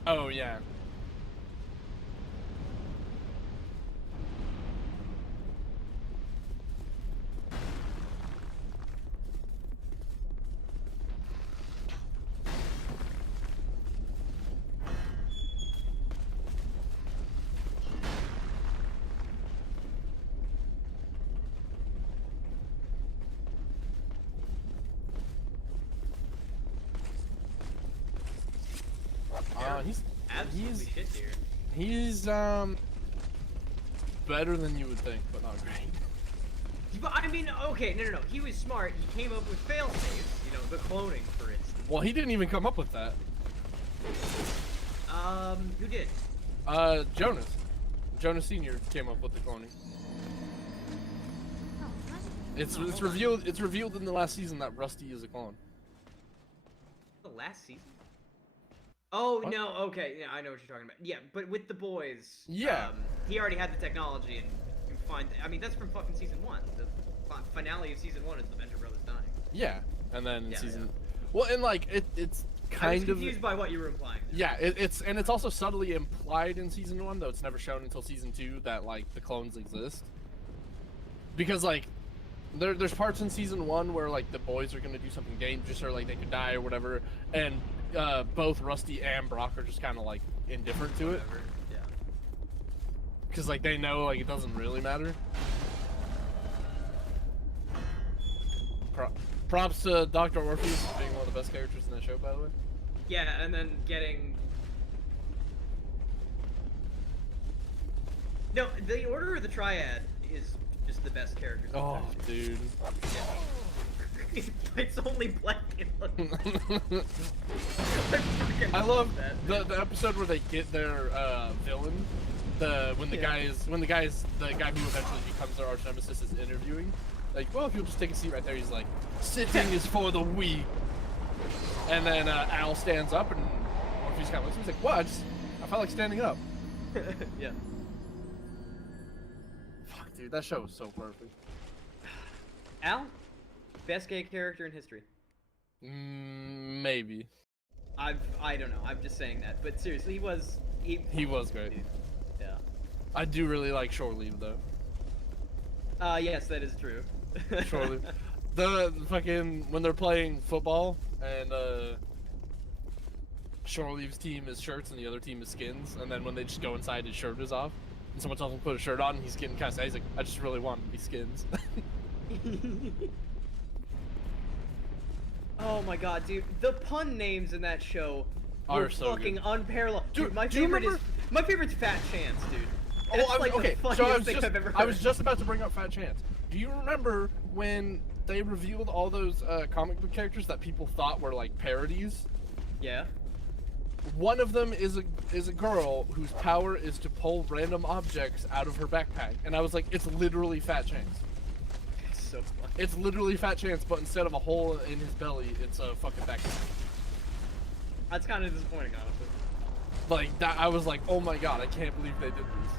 Oh yeah. He's Absolutely shit here. he's better than you would think, but not great. But I mean, okay, no. He was smart. He came up with fail-safes. You know, the cloning, for instance. Well, he didn't even come up with that. Who did? Jonas. Jonas Senior came up with the cloning. It's revealed in the last season that Rusty is a clone. The last season? Oh What? no, okay, yeah, I know what you're talking about. Yeah, but with the boys, Yeah. he already had the technology, and you find. I mean, that's from fucking season 1. The finale of season 1 is the Venture Brothers dying. Yeah, and then in Yeah, season, well, and like it's I was kind of confused by what you were implying. yeah, it's also subtly implied in season 1, though it's never shown until season 2 that like the clones exist. Because like There's parts in season 1 where like the boys are gonna do something dangerous or like they could die or whatever, and both Rusty and Brock are just kind of like indifferent to it, Whatever. Yeah. because like they know like it doesn't really matter. Props to Dr. Orpheus for being one of the best characters in that show, by the way. Yeah, and then getting. No, the Order of the Triad is just the best characters. in Oh, that dude. show. It's only black and I love that. the episode where they get their villain. When the guy who eventually becomes their arch nemesis is interviewing. Like, well, if you'll just take a seat right there, he's like, sitting is for the weak. And then Al stands up and Orpheus kind of looks at him. He's like, what? I felt like standing up. Yeah. Fuck, dude, that show was so perfect. Al, best gay character in history. Maybe. I don't know. I'm just saying that, but seriously, he was great. Yeah. I do really like Shore Leave though. Yes, that is true. Shore Leave. The fucking when they're playing football and Shore Leave's team is shirts and the other team is skins, and then when they just go inside, his shirt is off, and someone tells him to put a shirt on, and he's getting kind of sad. He's like, I just really want to be skins. Oh my god, dude! The pun names in that show Are were so fucking good. unparalleled. Dude, my do you favorite is remember- my favorite's Fat Chance, dude. Oh, That's like okay. the So funniest thing I've ever heard. I was just about to bring up Fat Chance. Do you remember when they revealed all those comic book characters that people thought were like parodies? Yeah. One of them is a girl whose power is to pull random objects out of her backpack, and I was like, it's literally Fat Chance. It's so funny. It's literally Fat Chance, but instead of a hole in his belly, it's a fucking backpack. That's kind of disappointing, honestly. Like that, I was like, oh my god, I can't believe they did this.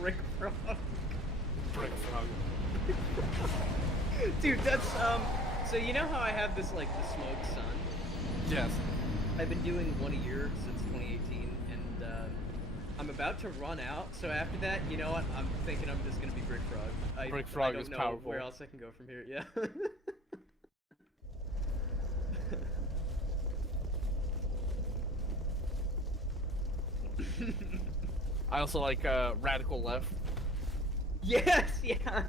Rick Frog. Brick frog. Dude, that's so you know how I have this like the Smoke Sun? Yes. I've been doing one a year since 2018, and I'm about to run out. So after that, you know what? I'm thinking I'm just gonna be Brick Frog. Brick I Frog don't is know powerful. where else I can go from here. Yeah. I also like Radical Left. Yes, yeah.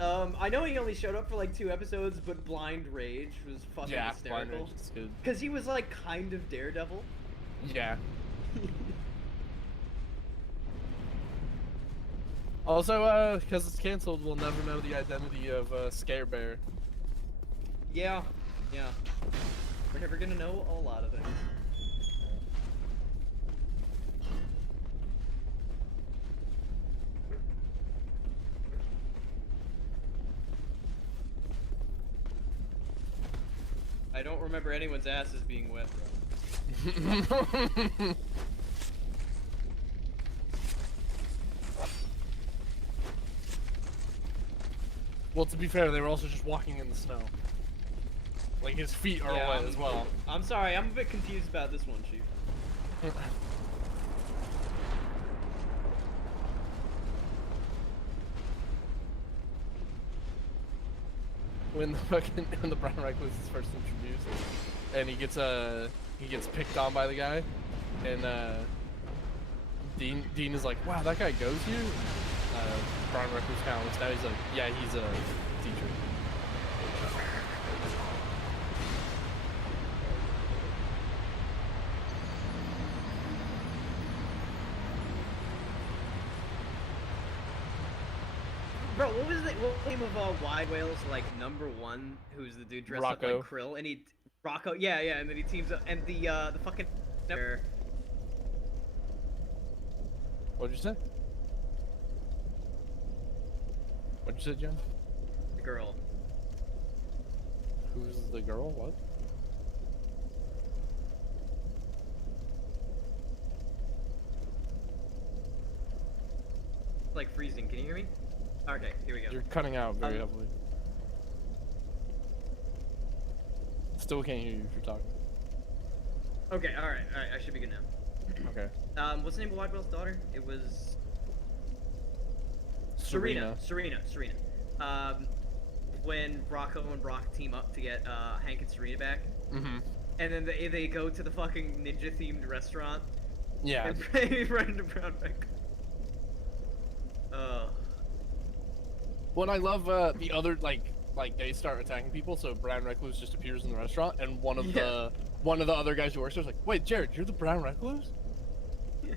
I know he only showed up for like 2 episodes, but Blind Rage was fucking Yeah, Blind hysterical. Rage is good. Cause he was like kind of Daredevil. Yeah. Also, because it's canceled, we'll never know the identity of Scare Bear. Yeah, yeah. We're never gonna know a lot of things. I don't remember anyone's asses being wet, bro. Well, to be fair, they were also just walking in the snow. Like, his feet are Yeah, wet as well. I'm sorry, I'm a bit confused about this one, Chief. When the Brown Recluse is first introduced, and he gets picked on by the guy, and Dean is like, wow, that guy goes here? Brown Recluse kind of looks down, he's like, yeah, he's a teacher. Bro, what was the name of Wide Whale's like #1? Who's the dude dressed up Rocco. like Krill? And he Rocco, yeah, and then he teams up, and the fucking What'd you say? What'd you say, John? the girl. Who's the girl? What? Like freezing. Can you hear me? Okay, here we go. You're cutting out very Um, heavily. still can't hear you if you're talking. Okay, alright, I should be good now. Okay. What's the name of Wadwell's daughter? It was... Serena. Serena. When Rocco and Brock team up to get Hank and Serena back, Mm-hmm. and then they go to the fucking ninja-themed restaurant, Yeah. and they run into Brown Recluse. Well, and I love the other like they start attacking people, so Brown Recluse just appears in the restaurant, and one of the other guys who works there is like, "Wait, Jared, you're the Brown Recluse?" Yeah.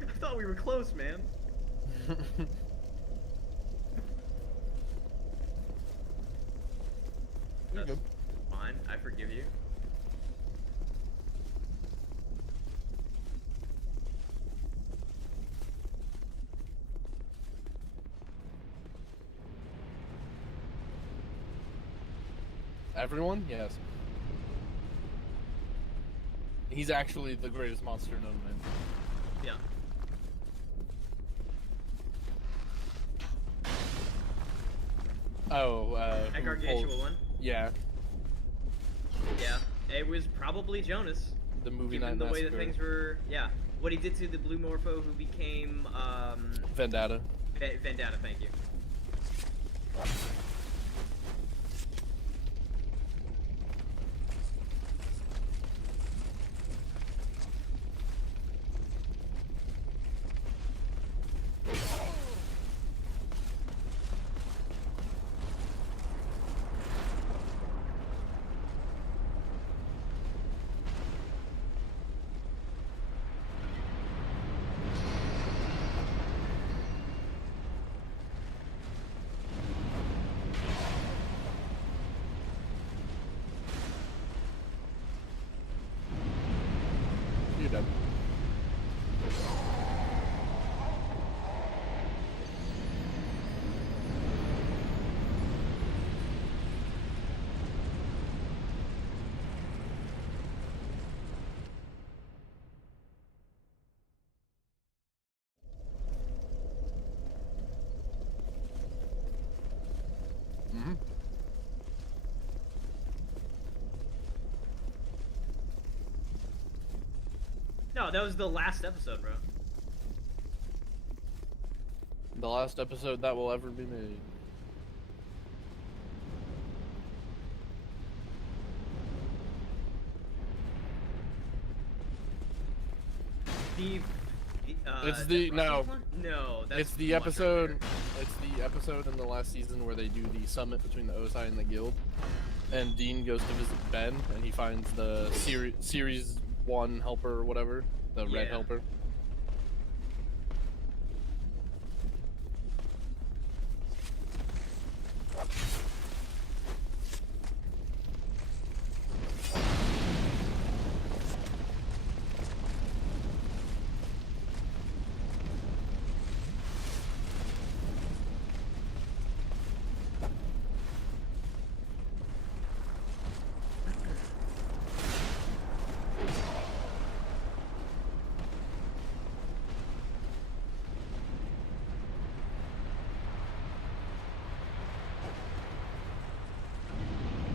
I thought we were close, man. You're That's good. fine. I forgive you. Everyone? Yes. He's actually the greatest monster known to man. Yeah. Oh, At who Gargantua pulled- 1? Yeah, Yeah. It was probably Jonas. the movie Given Night the way Massacre. that things were, yeah. What he did to the Blue Morpho who became, Vendetta. Vendetta, thank you. You're dead. Mm-hmm. No, that was the last episode, bro. The last episode that will ever be made. It's the- Russian no. one? No, that's It's the much episode. earlier. It's the episode in the last season where they do the summit between the Ozai and the Guild, and Dean goes to visit Ben, and he finds the series 1 helper or whatever, the red Yeah. helper.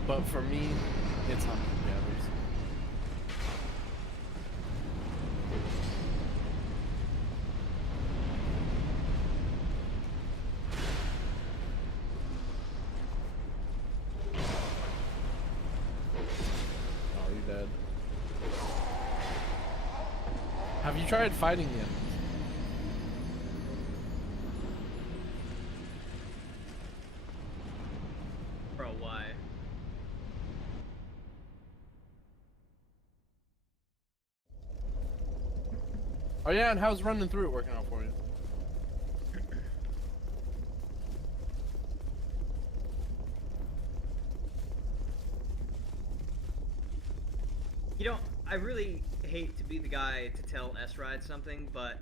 But for me, it's Hunter Gathers. Oh, you're dead. Have you tried fighting the enemies? Bro, why? Oh yeah, and how's running through it working out for you? You know, I really hate to be the guy to tell S-Ride something, but,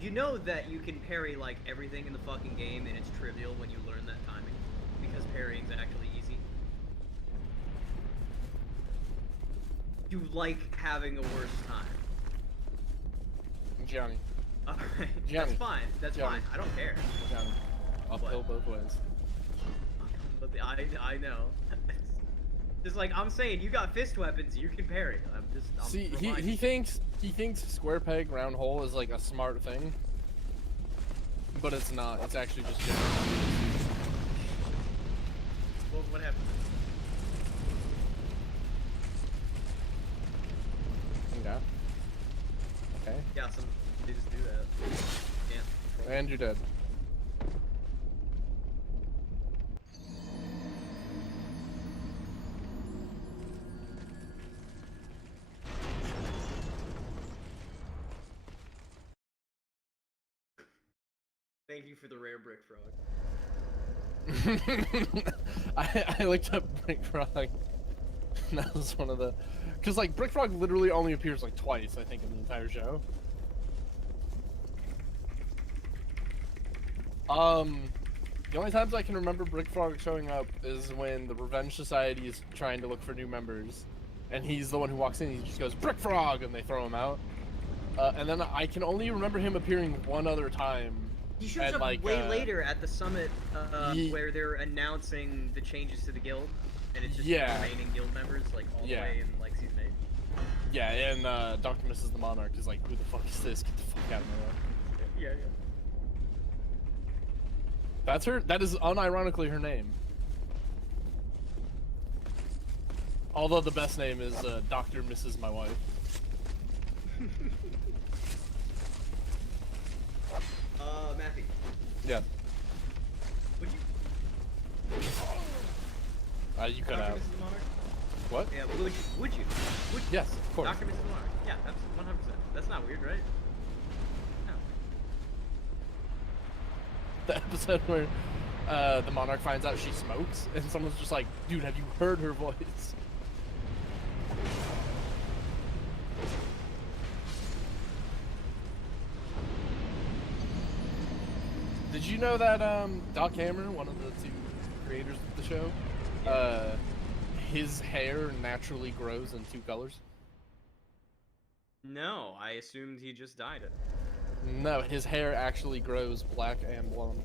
you know that you can parry, like, everything in the fucking game, and it's trivial when you learn that timing, because parrying's actually easy. You like having a worse time. Gianni. Alright, Gianni. that's fine, that's Gianni. fine, I don't care. Gianni. Uphill both ways. Not coming But I know. Just like I'm saying, you got fist weapons, you can parry. I'm See, he reminding thinks square peg round hole is like a smart thing, but it's not. It's actually just general. What happened? Yeah. Okay. Yeah, some dudes do that. Yeah. And you're dead. Thank you for the rare brick frog. I looked up Brick Frog. That was one of the, because like Brick Frog literally only appears like twice, I think, in the entire show. The only times I can remember Brick Frog showing up is when the Revenge Society is trying to look for new members, and he's the one who walks in. And he just goes Brick Frog, and they throw him out. And then I can only remember him appearing one other time. He shows And, up like, way later at the summit ye- where they're announcing the changes to the guild, and it's just Yeah. the remaining guild members, like all the Yeah. way in like season 8. Yeah, and Dr. Mrs. the Monarch is like, who the fuck is this? Get the fuck out of my way. Yeah. That's her. That is unironically her name. Although the best name is Dr. Mrs. My Wife. Matthew, Yeah. would you? You cut Dr. out. Mrs. Monarch? What? Yeah, would you? Yes, of course. Dr. Mrs. Monarch. Yeah, that's 100%. That's not weird, right? No. The episode where the Monarch finds out she smokes, and someone's just like, dude, have you heard her voice? Did you know that Doc Hammer, one of the two creators of the show, his hair naturally grows in 2 colors? No, I assumed he just dyed it. No, his hair actually grows black and blonde.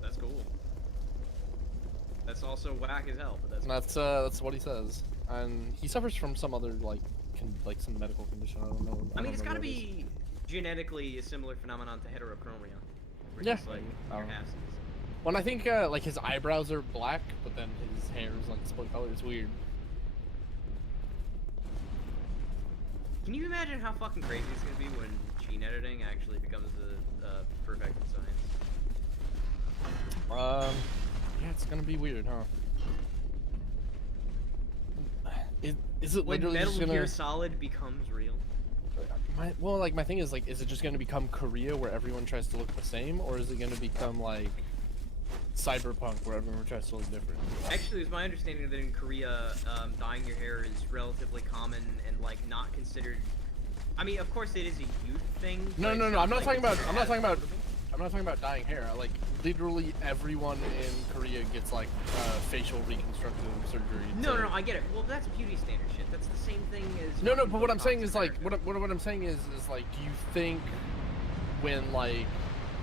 That's cool. That's also whack as hell, but that's And that's what he says. And he suffers from some other like some medical condition. I don't know. I mean, don't it's know gotta what it is. be genetically a similar phenomenon to heterochromia. Where Yeah. just, like, I your don't know. half-seas. When I think like his eyebrows are black, but then his hair is like split color. It's weird. Can you imagine how fucking crazy it's gonna be when gene editing actually becomes a perfected science? Yeah, it's gonna be weird, huh? Is it When literally Metal just gonna? Gear Solid becomes real? My thing is like, is it just gonna become Korea where everyone tries to look the same, or is it gonna become like Cyberpunk where everyone tries to look different? Actually, it's my understanding that in Korea, dyeing your hair is relatively common and like not considered. I mean, of course, it is a youth thing. No, but no, it's no. I'm not like talking about. considered I'm not as talking about. acceptable. I'm not talking about dyeing hair. Like literally everyone in Korea gets like facial reconstructive surgery. No, to- no, I get it. Well, that's beauty standard shit. That's the same thing as. No, no. fucking But what I'm Botox saying in is like, America. what I'm saying is like, do you think when like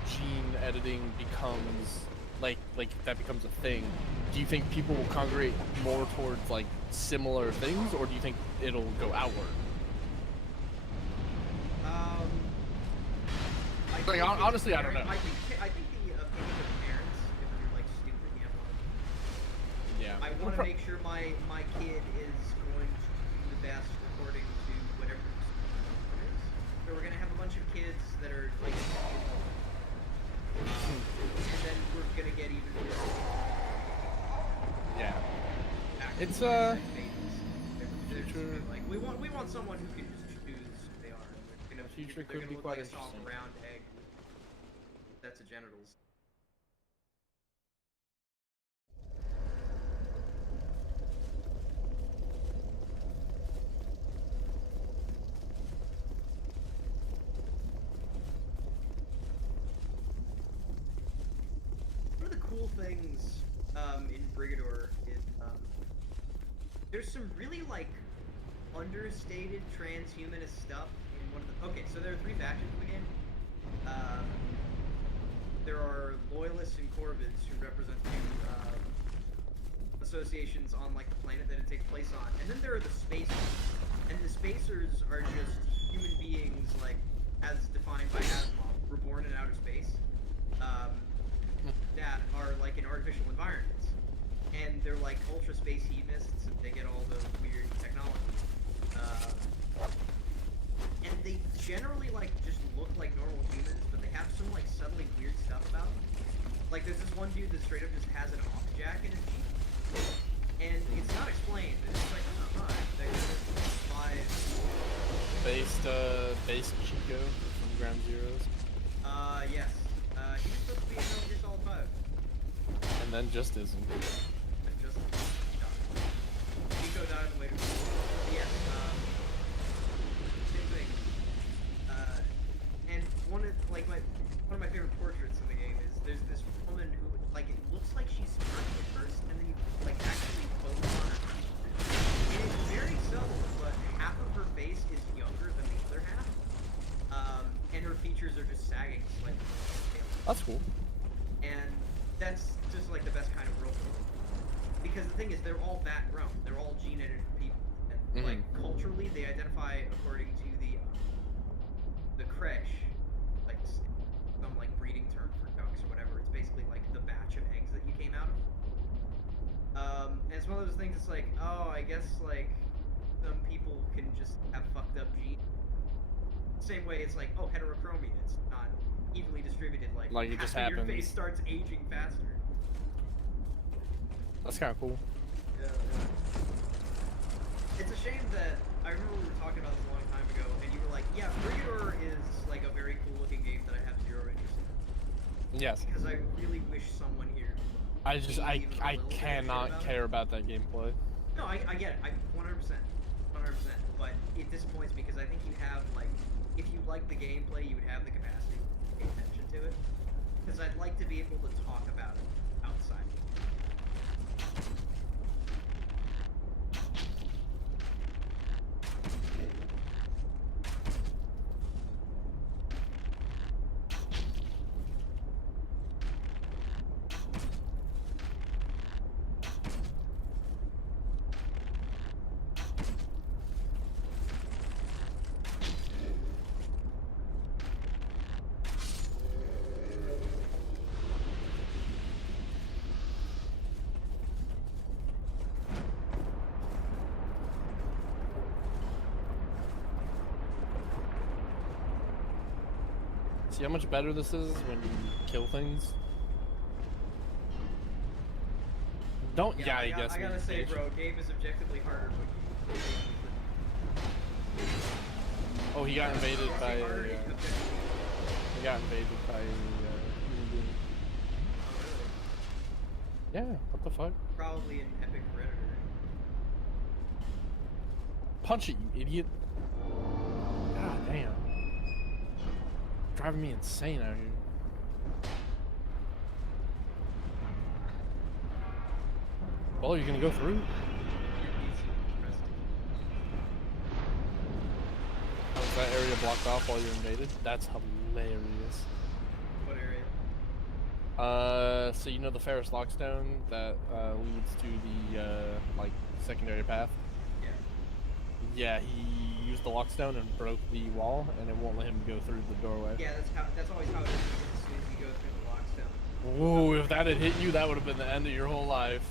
gene editing becomes like that becomes a thing, do you think people will congregate more towards like similar things, or do you think it'll go outward? Like, honestly, I don't know. I think the opinion of parents, if you're like stupid, you have one. Yeah. I want to make sure my kid is going to do the best according to whatever the school is. So we're gonna have a bunch of kids that are like, and then we're gonna get even more. Yeah. active It's, sex babies. They're just future- gonna be like we want someone who can just choose who they are. And they're Future they're could gonna be look quite like a soft interesting. round egg. That's a genitals. One of the cool things in Brigador is there's some really like understated transhumanist stuff in one of the. Okay, so there are 3 factions in the game. There are loyalists and corvids who represent 2 associations on like the planet that it takes place on, and then there are the spacers, and the spacers are just human beings like as defined by Asimov, reborn in outer space, that are like in artificial environments, and they're like ultra space hedonists, and they get all the weird technology, and they generally like just look like normal humans, but they have some like subtly weird stuff about them. Like there's this one dude that straight up just has an off jack in his Jeep, and it's not explained. It's just like, oh hi, they're just live. Based Chico from Ground Zeroes. Yes. He was supposed to be in Metal Gear Solid 5. And then just isn't. And just died. Chico died later. Yes, same thing. And one of my favorite portraits in the game is there's this woman who like it looks like she's smart at first, and then you like actually focus on her features. And it's very subtle, but half of her face is younger than the other half. And her features are just sagging slightly. That's cool. And that's just like the best kind of world building. Because the thing is, they're all that grown. They're all gene-edited people. And like culturally, they identify according to the creche, like some like breeding term for ducks or whatever. It's basically like the batch of eggs that you came out of. And it's one of those things. It's like, oh, I guess like some people can just have fucked up genes. Same way, it's like, oh, heterochromia. It's not evenly distributed. Like it just half of your happens. face starts aging faster. That's kind of cool. Yeah. It's a shame that I remember we were talking about this a long time ago, and you were like, "Yeah, Brigador is like a very cool-looking game that I have zero interest in." Yes. Because I really wish someone here. I cannot care about that gameplay. No, I get it. I 100%, 100%. But it disappoints me because I think you have like, if you like the gameplay, you would have the capacity to pay attention to it. Because I'd like to be able to talk about it outside. See how much better this is when you kill things? Don't Yeah, I guess I gotta say, bro, game is objectively harder when you. Oh, he got invaded by a, harder, it's objectively. he got invaded by a human being. Oh, really? Yeah, what the fuck? Probably an epic predator. Punch it, you idiot. God damn. Driving me insane out here. Well, you're gonna go through? Oh, is that area blocked off while you're invaded? That's hilarious. What area? So you know the Ferris Lockstone that leads to the like secondary path? Yeah. Yeah, he used the lockstone and broke the wall, and it won't let him go through the doorway. Yeah, that's always how it is as soon as you go through the lockstone. Whoa, if that had hit you, that would have been the end of your whole life.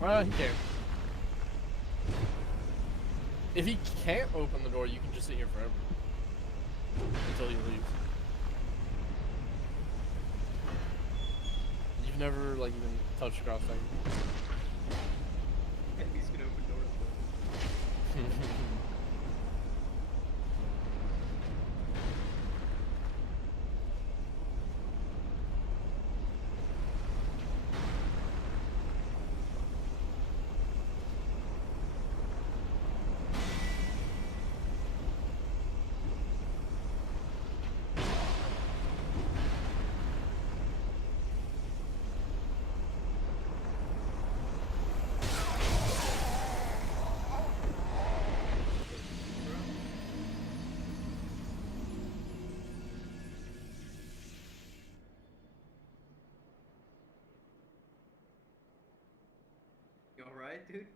He can't. If he can't open the door, you can just sit here forever. Until he leaves. You've never, like, even touched cross-second. Enemies can open doors. right, dude?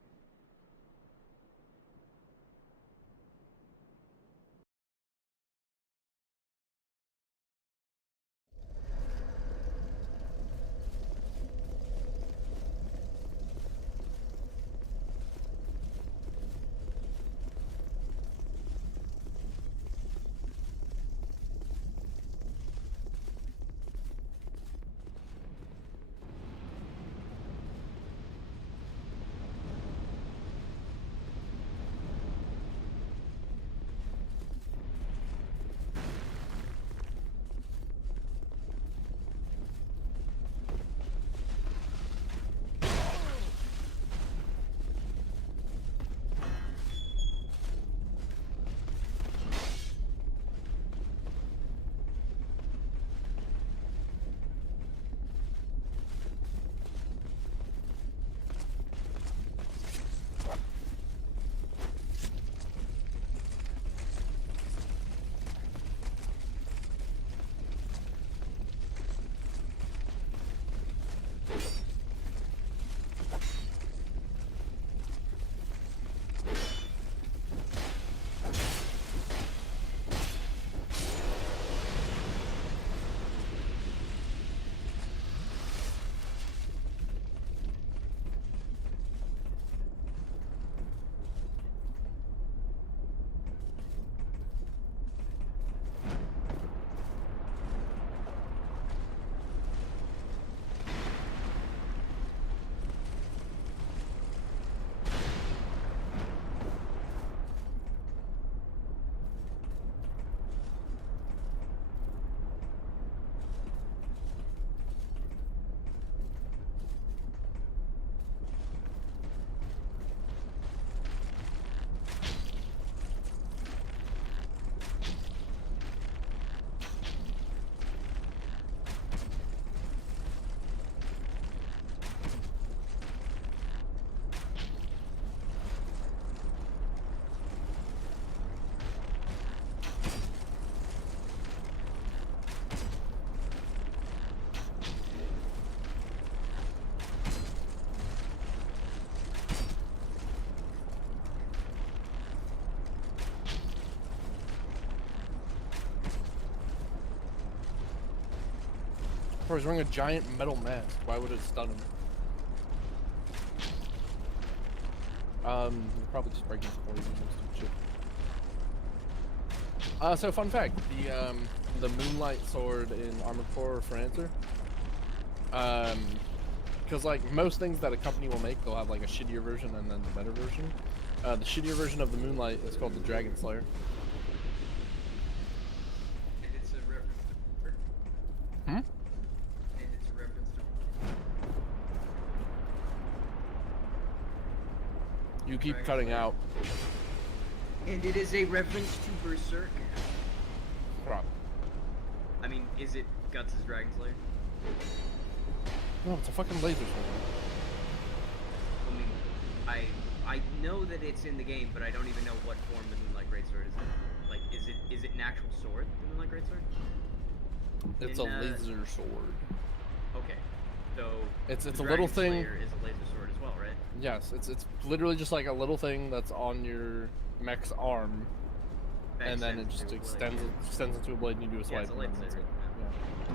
Bro, he's wearing a giant metal mask. Why would it stun him? You're probably just breaking his poison or some shit. So fun fact, the Moonlight sword in Armored Core for Answer. Because like most things that a company will make, they'll have like a shittier version and then the better version. The shittier version of the Moonlight is called the Dragon Slayer. And it's a reference to. Hmm? And it's a reference to. You keep Dragon cutting Slayer. out. And it is a reference to Berserk. Crap. I mean, is it Guts' Dragon Slayer? No, it's a fucking laser sword. I mean, I know that it's in the game, but I don't even know what form the Moonlight Greatsword is in. Like, is it an actual sword, the Moonlight Greatsword? It's In, a laser sword. Okay, so It's the a little Dragon thing. Slayer is a laser sword as well, right? Yes, it's literally just like a little thing that's on your mech's arm, That and then it extends just to a blade. extends into a blade, and you do a Yeah, swipe. it's a and then that's lightsaber. it. Yeah.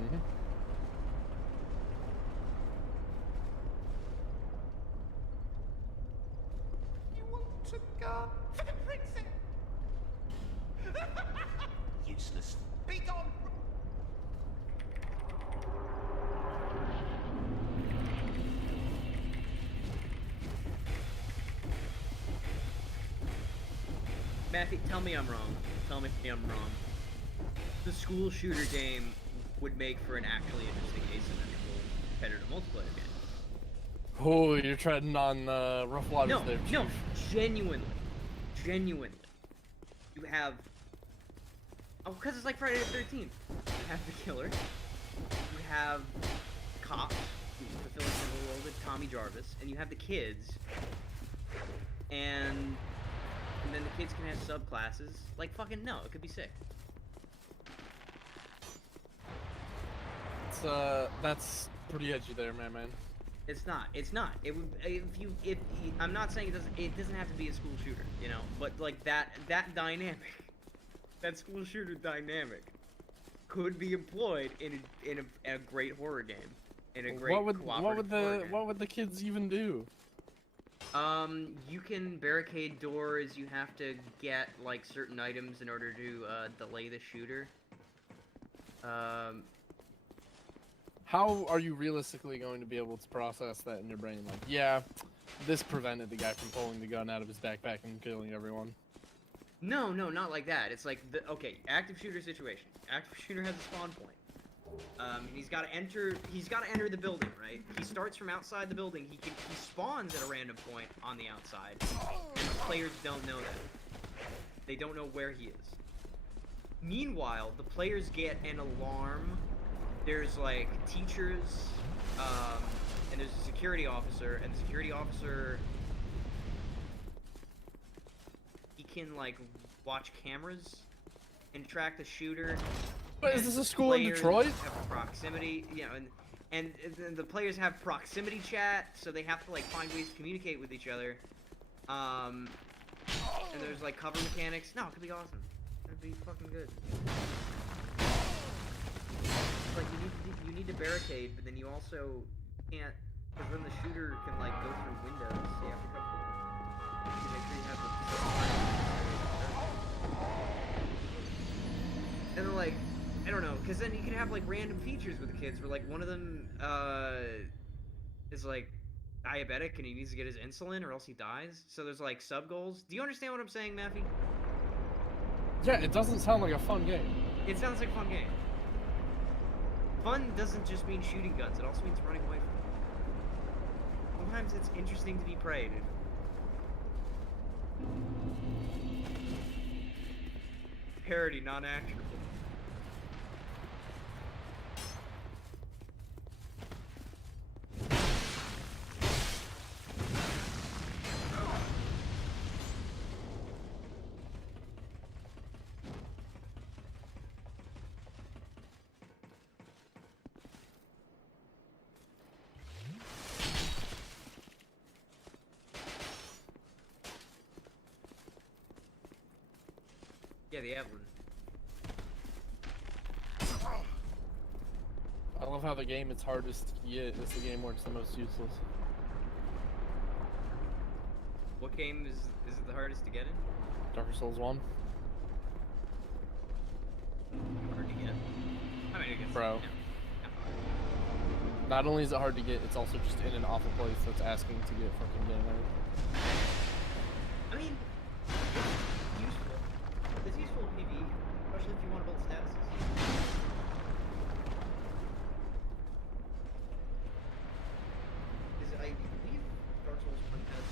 Mhm. You want to go for the princess? Useless. Be gone! Matthew, tell me I'm wrong. Tell me I'm wrong. The school shooter game would make for an actually interesting asymmetrical competitive multiplayer game. Oh, you're treading on rough waters No, there, Chief. no, genuinely. You have. Oh, because it's like Friday the 13th. You have the killer. You have cops who's fulfilling the role of Tommy Jarvis, and you have the kids. And then the kids can have subclasses. Like, fucking no, it could be sick. It's, that's pretty edgy there, man. It's not. It would if I'm not saying it doesn't have to be a school shooter, you know, but like that dynamic, that school shooter dynamic, could be employed in a great horror game, in a great cooperative horror what would the kids even do? game. You can barricade doors. You have to get like certain items in order to delay the shooter. How are you realistically going to be able to process that in your brain? Like, yeah, this prevented the guy from pulling the gun out of his backpack and killing everyone. No, not like that. It's like okay, active shooter situation. Active shooter has a spawn point. He's got to enter the building, right? He starts from outside the building. He spawns at a random point on the outside, and the players don't know that. They don't know where he is. Meanwhile, the players get an alarm. There's like teachers, and there's a security officer, and the security officer, he can like watch cameras and track the shooter. But is this a school in Detroit? Have proximity, you know, and the players have proximity chat, so they have to like find ways to communicate with each other. And there's like cover mechanics. No, it could be awesome. It'd be fucking good. Like you need to barricade, but then you also can't, because then the shooter can like go through windows. So you have to make sure you have the. And then like, I don't know, because then you can have like random features with the kids, where like one of them is like diabetic and he needs to get his insulin or else he dies. So there's like sub goals. Do you understand what I'm saying, Maffey? Yeah, it doesn't sound like a fun game. It sounds like a fun game. Fun doesn't just mean shooting guns, it also means running away from them. Sometimes it's interesting to be preyed. Parody, non-actionable. Yeah, the Evelyn. I love how the game it's hardest to get is the game where it's the most useless. What game is it the hardest to get in? Dark Souls 1. Hard to get. I mean, I guess. Bro. Yeah. Not only is it hard to get, it's also just in an awful place that's asking to get fucking game. I mean, it's useful. It's useful in PvE, especially if you want to build statuses. I believe Dark Souls 1 has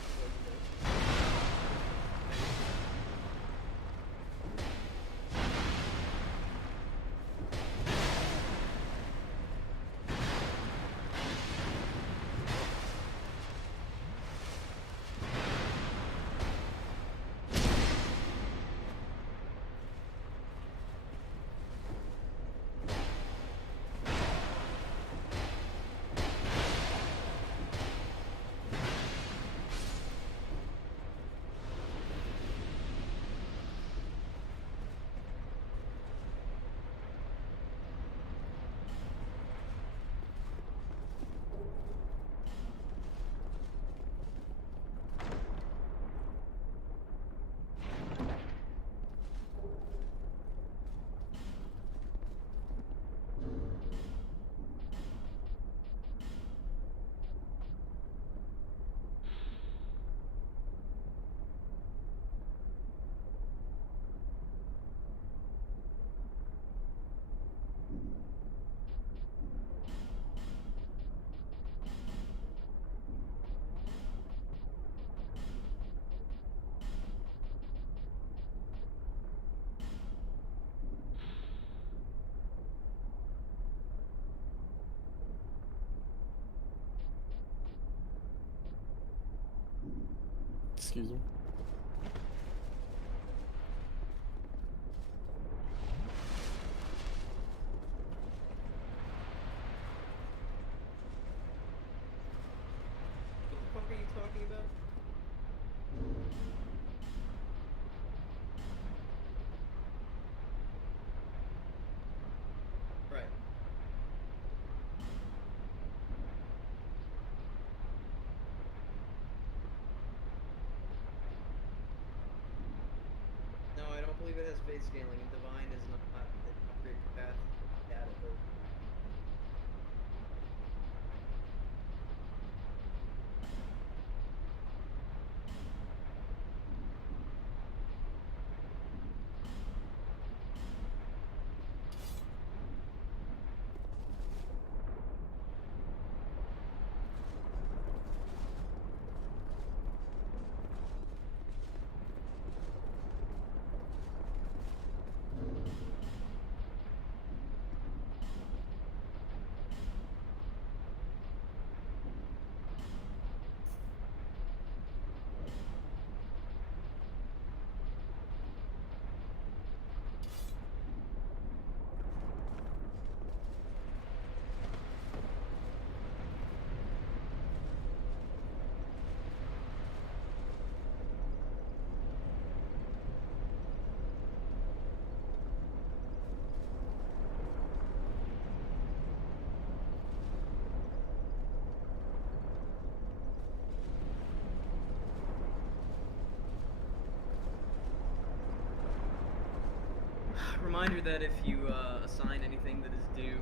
Excuse me. What the fuck are you talking about? Right. No, I don't believe it has phase scaling, and Divine is not an upgrade path data. Reminder that if you assign anything that is due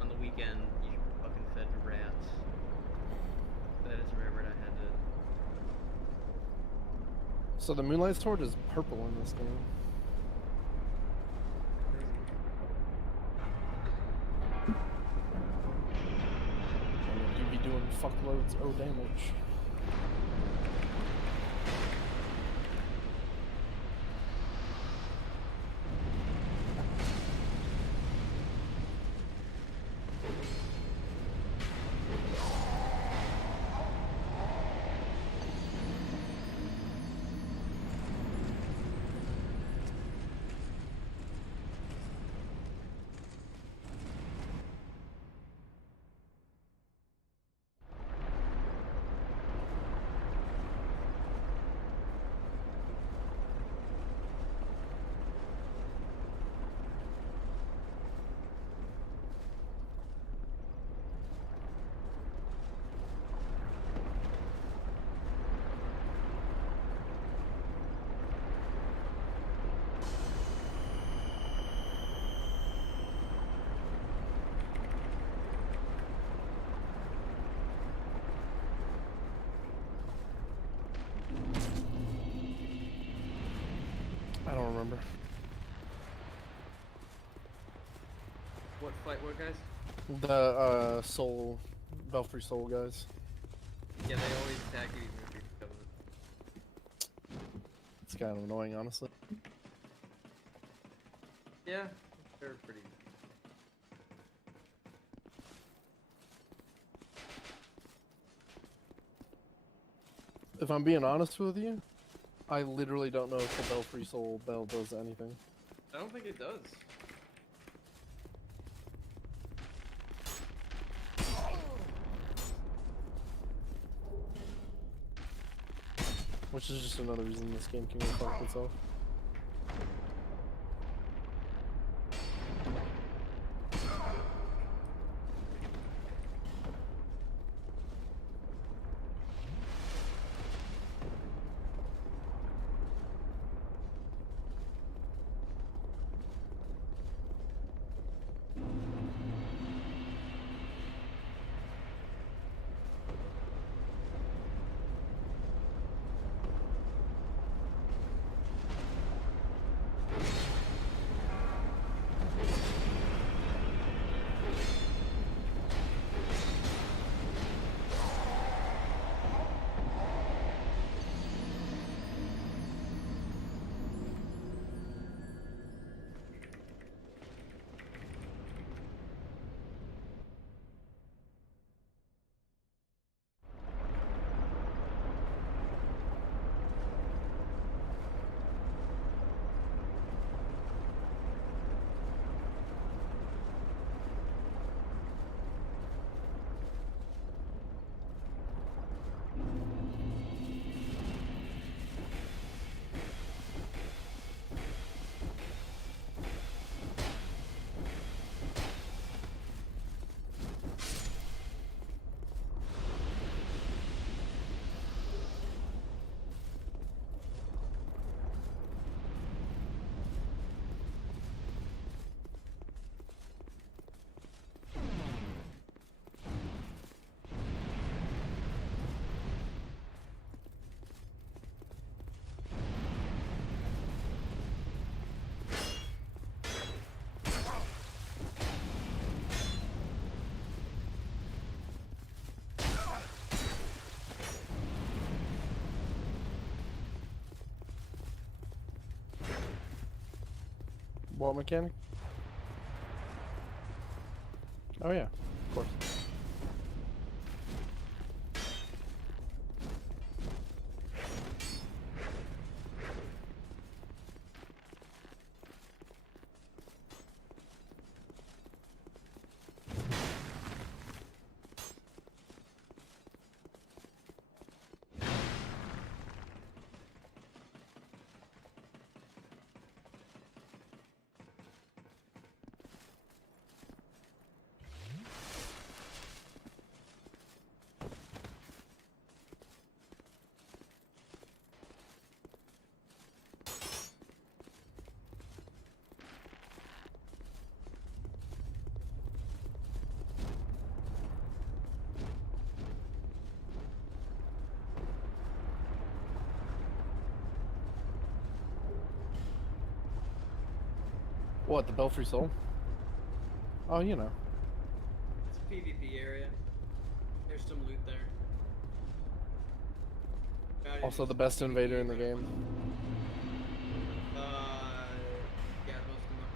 on the weekend, you should be fucking fed to rats. But I just remembered I had to. So the Moonlight Sword is purple in this game. And you be doing fuckloads of damage. I don't remember. What fight? What guys? The Soul, Belfry Soul guys. Yeah, they always attack you even if you cover it. It's kind of annoying, honestly. Yeah, they're pretty. If I'm being honest with you, I literally don't know if the Belfry Soul bell does anything. I don't think it does. Which is just another reason this game can go fuck itself. What mechanic? Oh yeah, of course. What, the Belfry Soul? Oh, you know. It's a PvP area. There's some loot there. Also the best invader in the game. Yeah, most of them.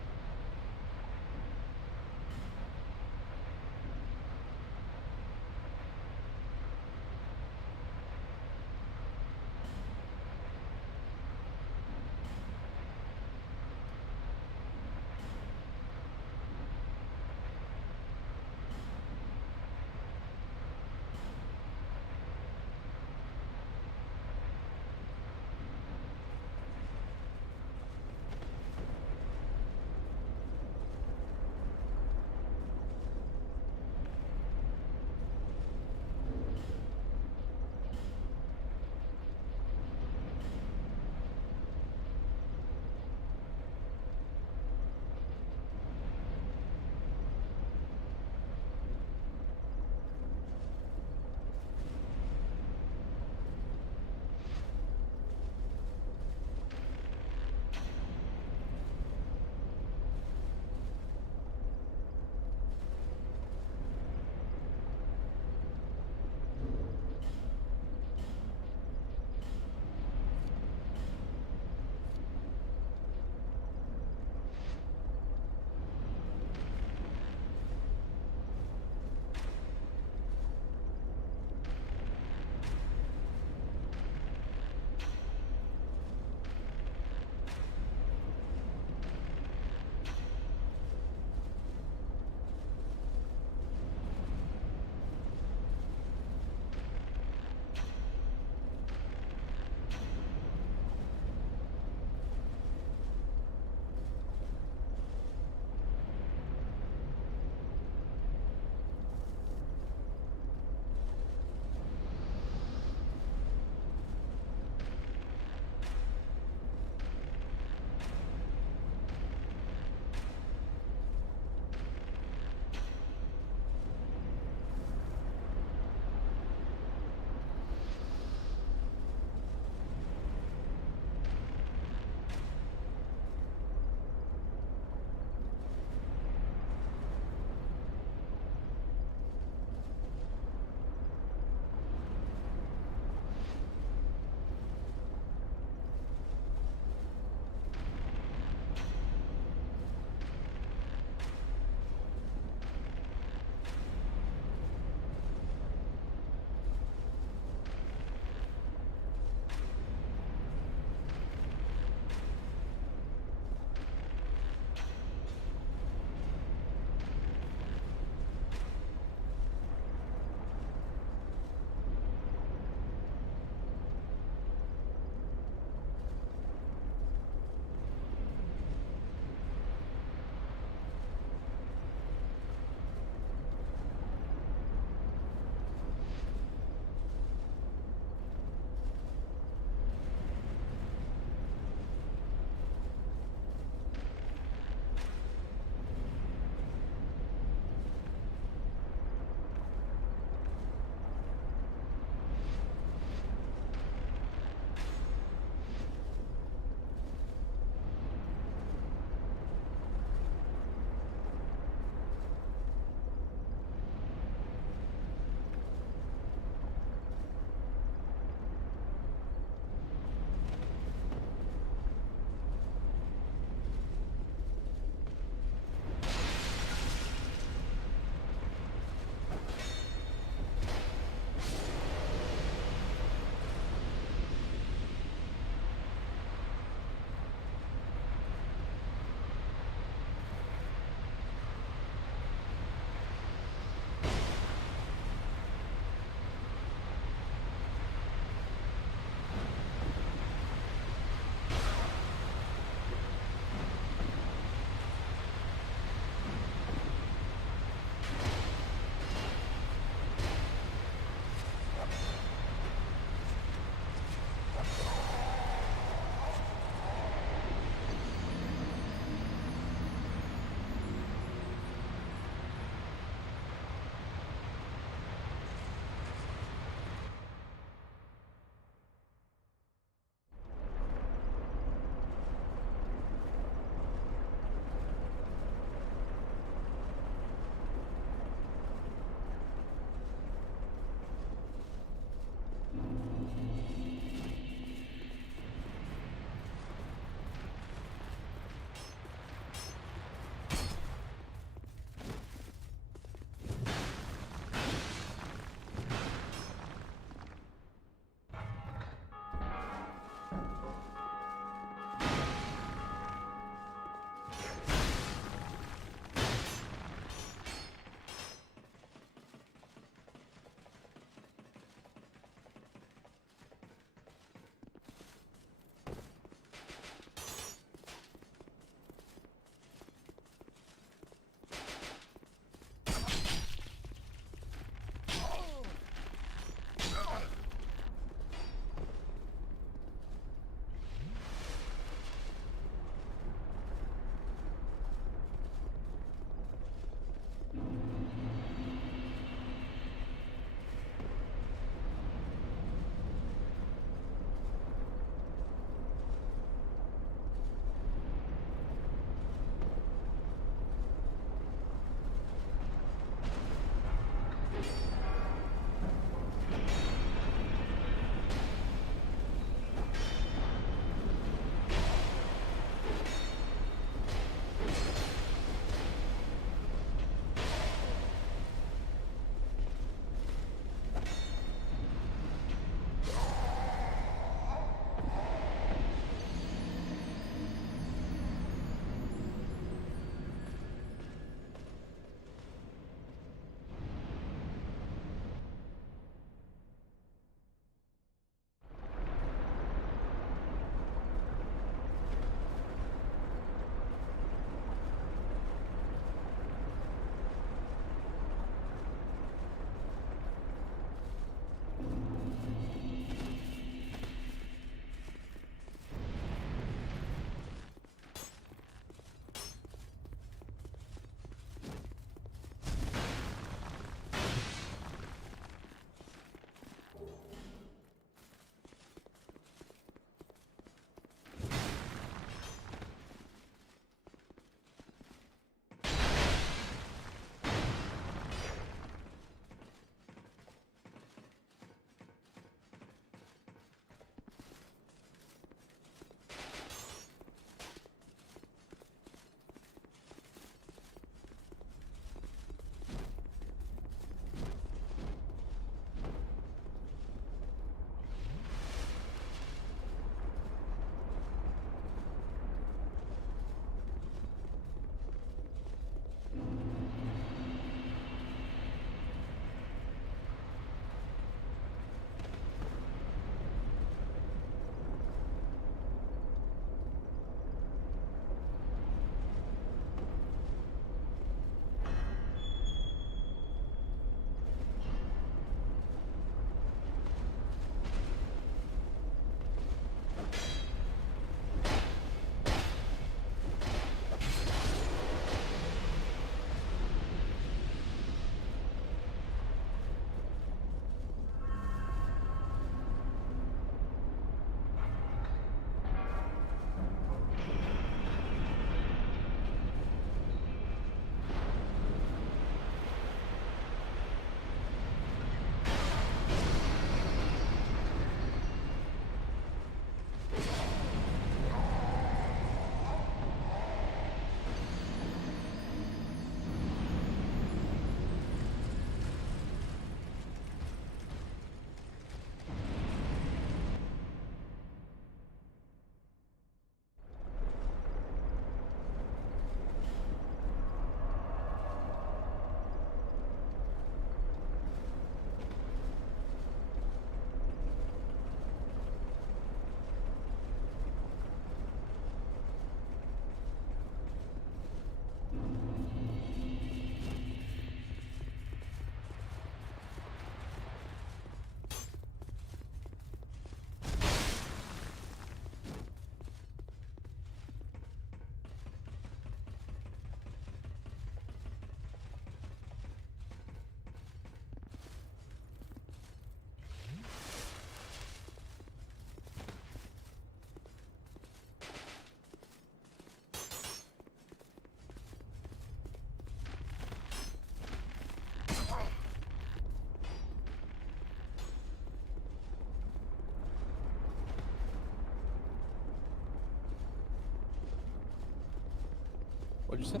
What'd you say?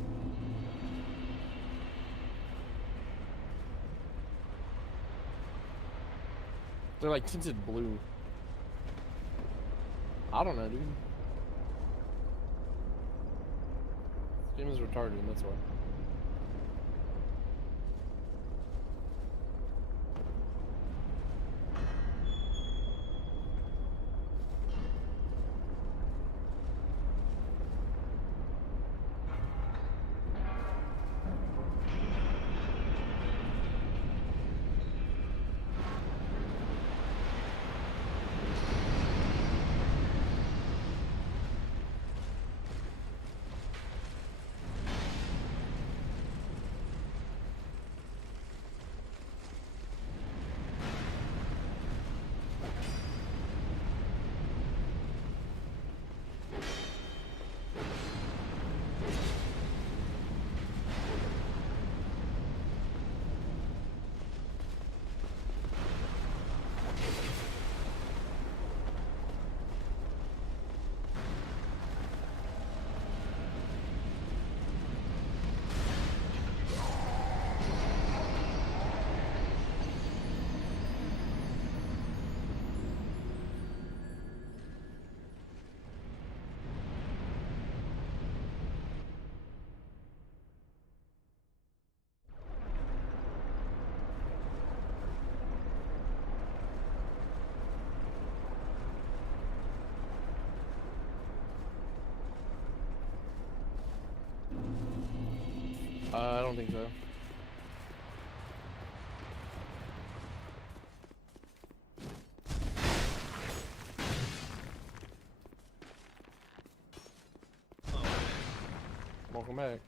They're like tinted blue. I don't know, dude. This game is retarded, that's why. I don't think so. Oh, man. Welcome back.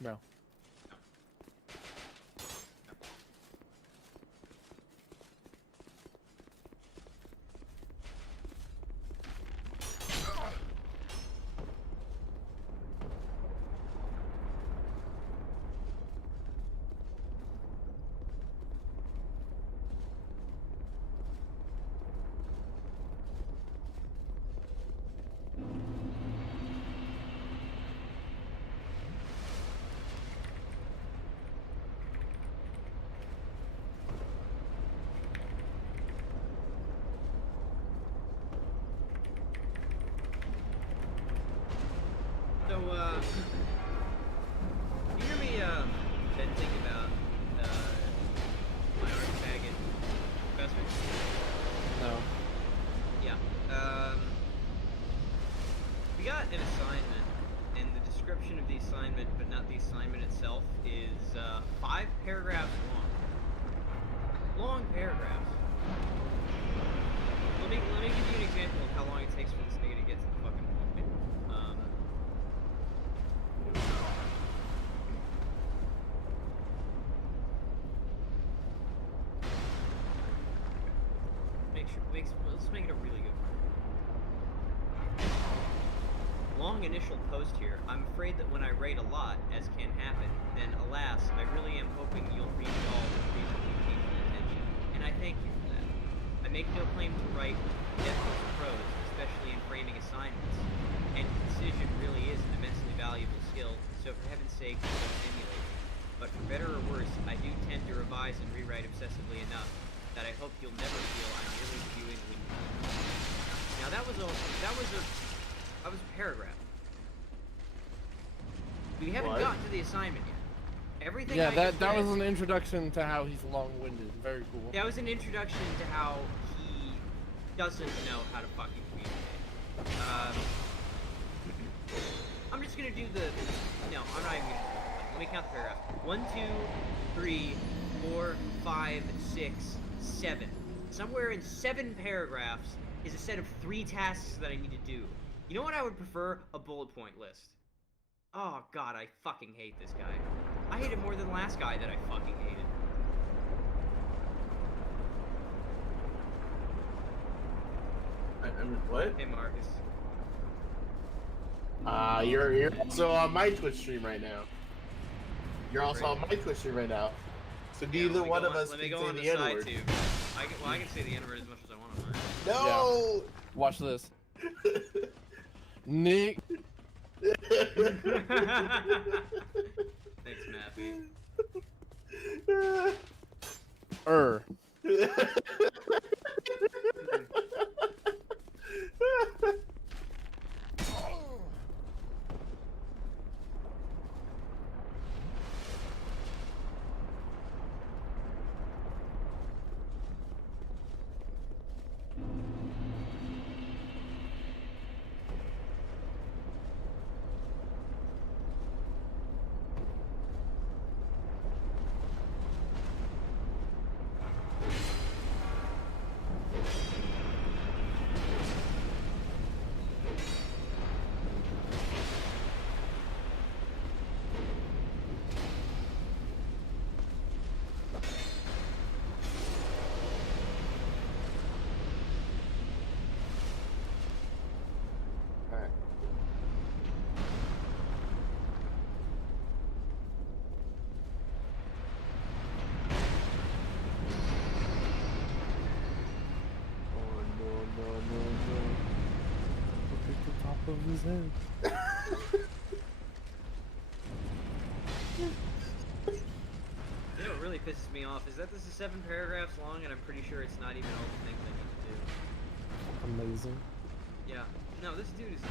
No. So, you hear me, venting about, my archfaggot professor? No. Yeah. We got an assignment, and the description of the assignment, but not the assignment itself, is, 5 paragraphs long. Long paragraphs. Let me give you an example of how long it takes for this nigga to get to the fucking point. Let's make it a really good one. Long initial post here. I'm afraid that when I write a lot, as can happen, then alas, I really am hoping you'll read it all with reasonably patient attention, and I thank you for that. I make no claim to write deathless prose, especially in framing assignments, and precision really is an immensely valuable skill, so for heaven's sake, don't emulate me. But for better or worse, I do tend to revise and rewrite obsessively enough that I hope you'll never feel I'm merely spewing wind. Now that was a paragraph. We haven't What? gotten to the assignment yet. Everything Yeah, I that just that read- was an introduction to how he's long-winded. Very cool. That was an introduction to how he doesn't know how to fucking communicate. I'm just gonna do the. No, I'm not even gonna. Let me count the paragraphs. 1, 2, 3, 4, 5, 6, 7. Somewhere in 7 paragraphs is a set of 3 tasks that I need to do. You know what I would prefer? A bullet point list. Oh god, I fucking hate this guy. I hate him more than the last guy that I fucking hated. What? Hey Marcus. You're also on my Twitch stream right now. You're also on my Twitch stream right now. So Yeah, neither let me one go of on- us let can me go say on the the side N-word. too. I can say the N-word as much as I want on mine. No! Watch this. Nick. Thanks, Mappy. Alright. Oh no. Look at the top of his head. You know what really pisses me off is that this is 7 paragraphs long, and I'm pretty sure it's not even all the things I need to do. Amazing. Yeah. No, this dude is so.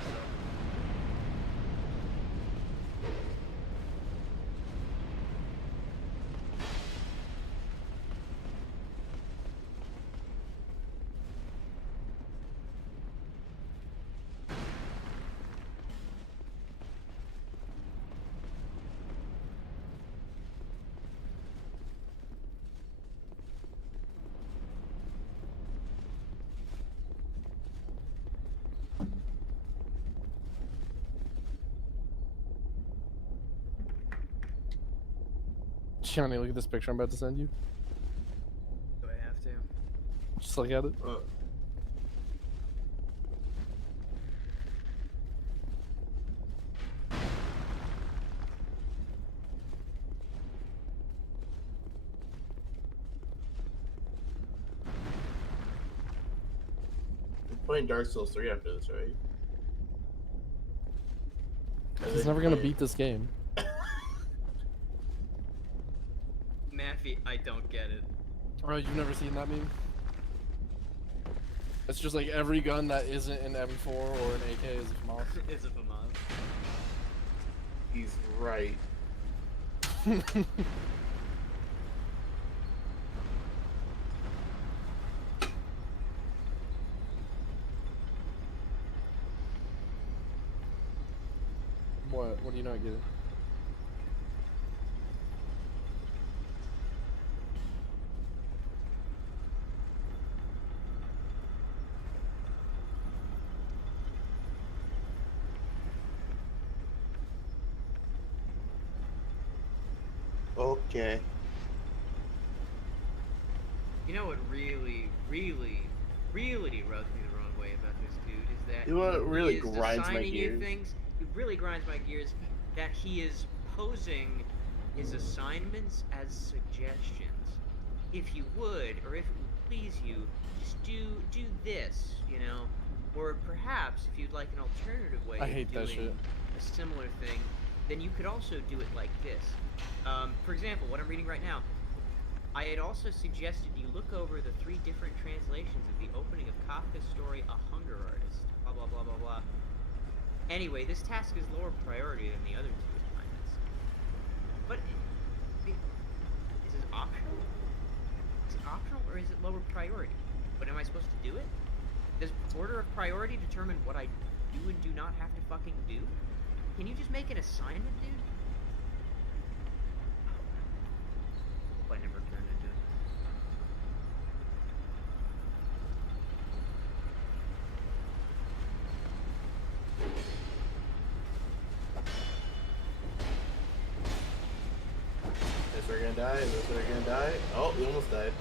Johnny, look at this picture I'm about to send you. Do I have to? Just look at it. We're playing Dark Souls 3 after this, right? He's never gonna beat this game. Maffy, I don't get it. Oh, you've never seen that meme? It's just like every gun that isn't an M4 or an AK is a FAMAS. It's a FAMAS. He's right. What? What do you not get? Okay. You know what really rubs me the wrong way about this dude is that You know what he really is grinds my assigning you gears? things. It really grinds my gears that he is posing his assignments as suggestions. If you would, or if it would please you, just do this, you know, or perhaps if you'd like an alternative way I of hate that doing shit. a similar thing, then you could also do it like this. For example, what I'm reading right now, I had also suggested you look over the 3 different translations of the opening of Kafka's story, A Hunger Artist. Blah, blah, blah, blah, blah. Anyway, this task is lower priority than the other 2 assignments. But, is it optional? Is it optional, or is it lower priority? But am I supposed to do it? Does order of priority determine what I do and do not have to fucking do? Can you just make an assignment, dude? I never turned into it. Is we're gonna die? Is we're gonna die? Oh, we almost died.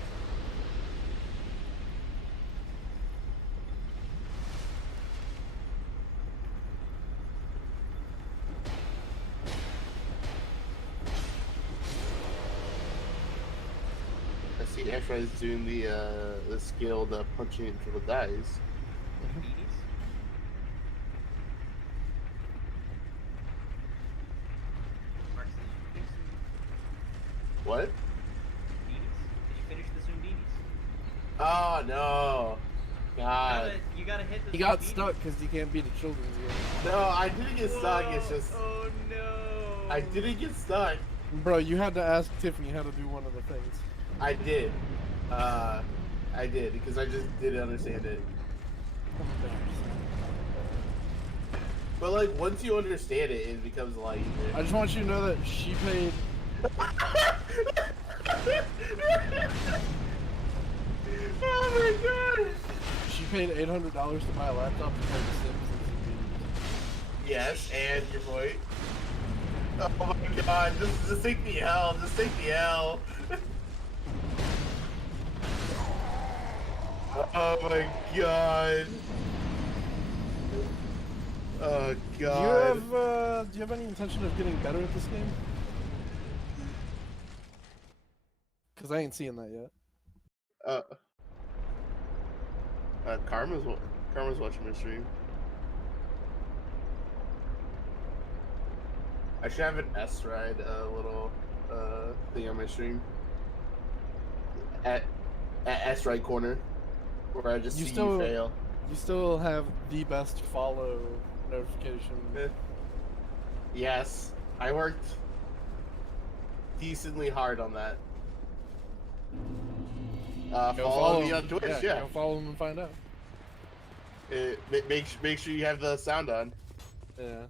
I see Ash is doing the skilled punching into the dice. Beanies? Mark's the Zoom What? beanies? Did you finish the Zoom beanies? Oh no. God. You gotta hit the He Zoom got beanies. stuck because he can't beat a children's game. No, I didn't get stuck. It's Whoa, just Oh no! I didn't get stuck. Bro, you had to ask Tiffany how to do one of the things. I did. I did because I just didn't understand it. But like once you understand it, it becomes a lot I easier. just want you to know that she paid. Oh my god! She paid $800 to buy a laptop to play The Sims and Yes, and your point. Oh my god! Just take the L. Just take the L. Oh my god. Oh god. Do you have any intention of getting better at this game? Cause I ain't seeing that yet. Karma's watching my stream. I should have an S ride little thing on my stream. At S ride corner, where I just You see still- you fail. You still have the best follow notification. Yes, I worked decently hard on that. Go Follow me him. on Twitch, yeah. Go follow him and find out. Make sure you have the sound on. Yeah.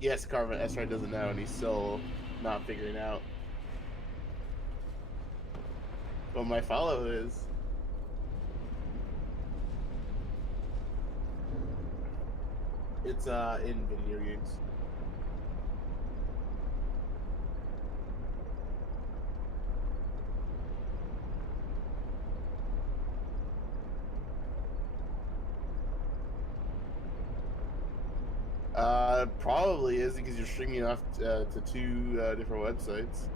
Yes, Karma S ride doesn't know, and he's still not figuring out. But my follow is. It's in video games. Probably is because you're streaming off to two different websites.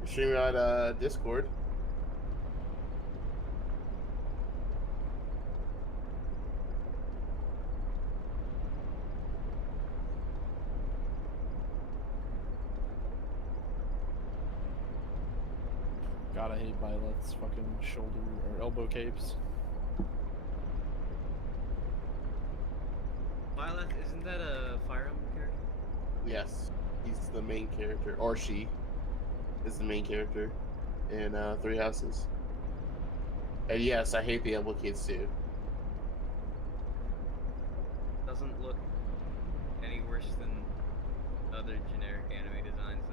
You're streaming on Discord. God, I hate Violet's fucking shoulder or elbow capes. Violet, isn't that a Fire Emblem character? Yes, he's the main character, or she is the main character in Three Houses. And yes, I hate the elbow kids too. Doesn't look any worse than other generic anime designs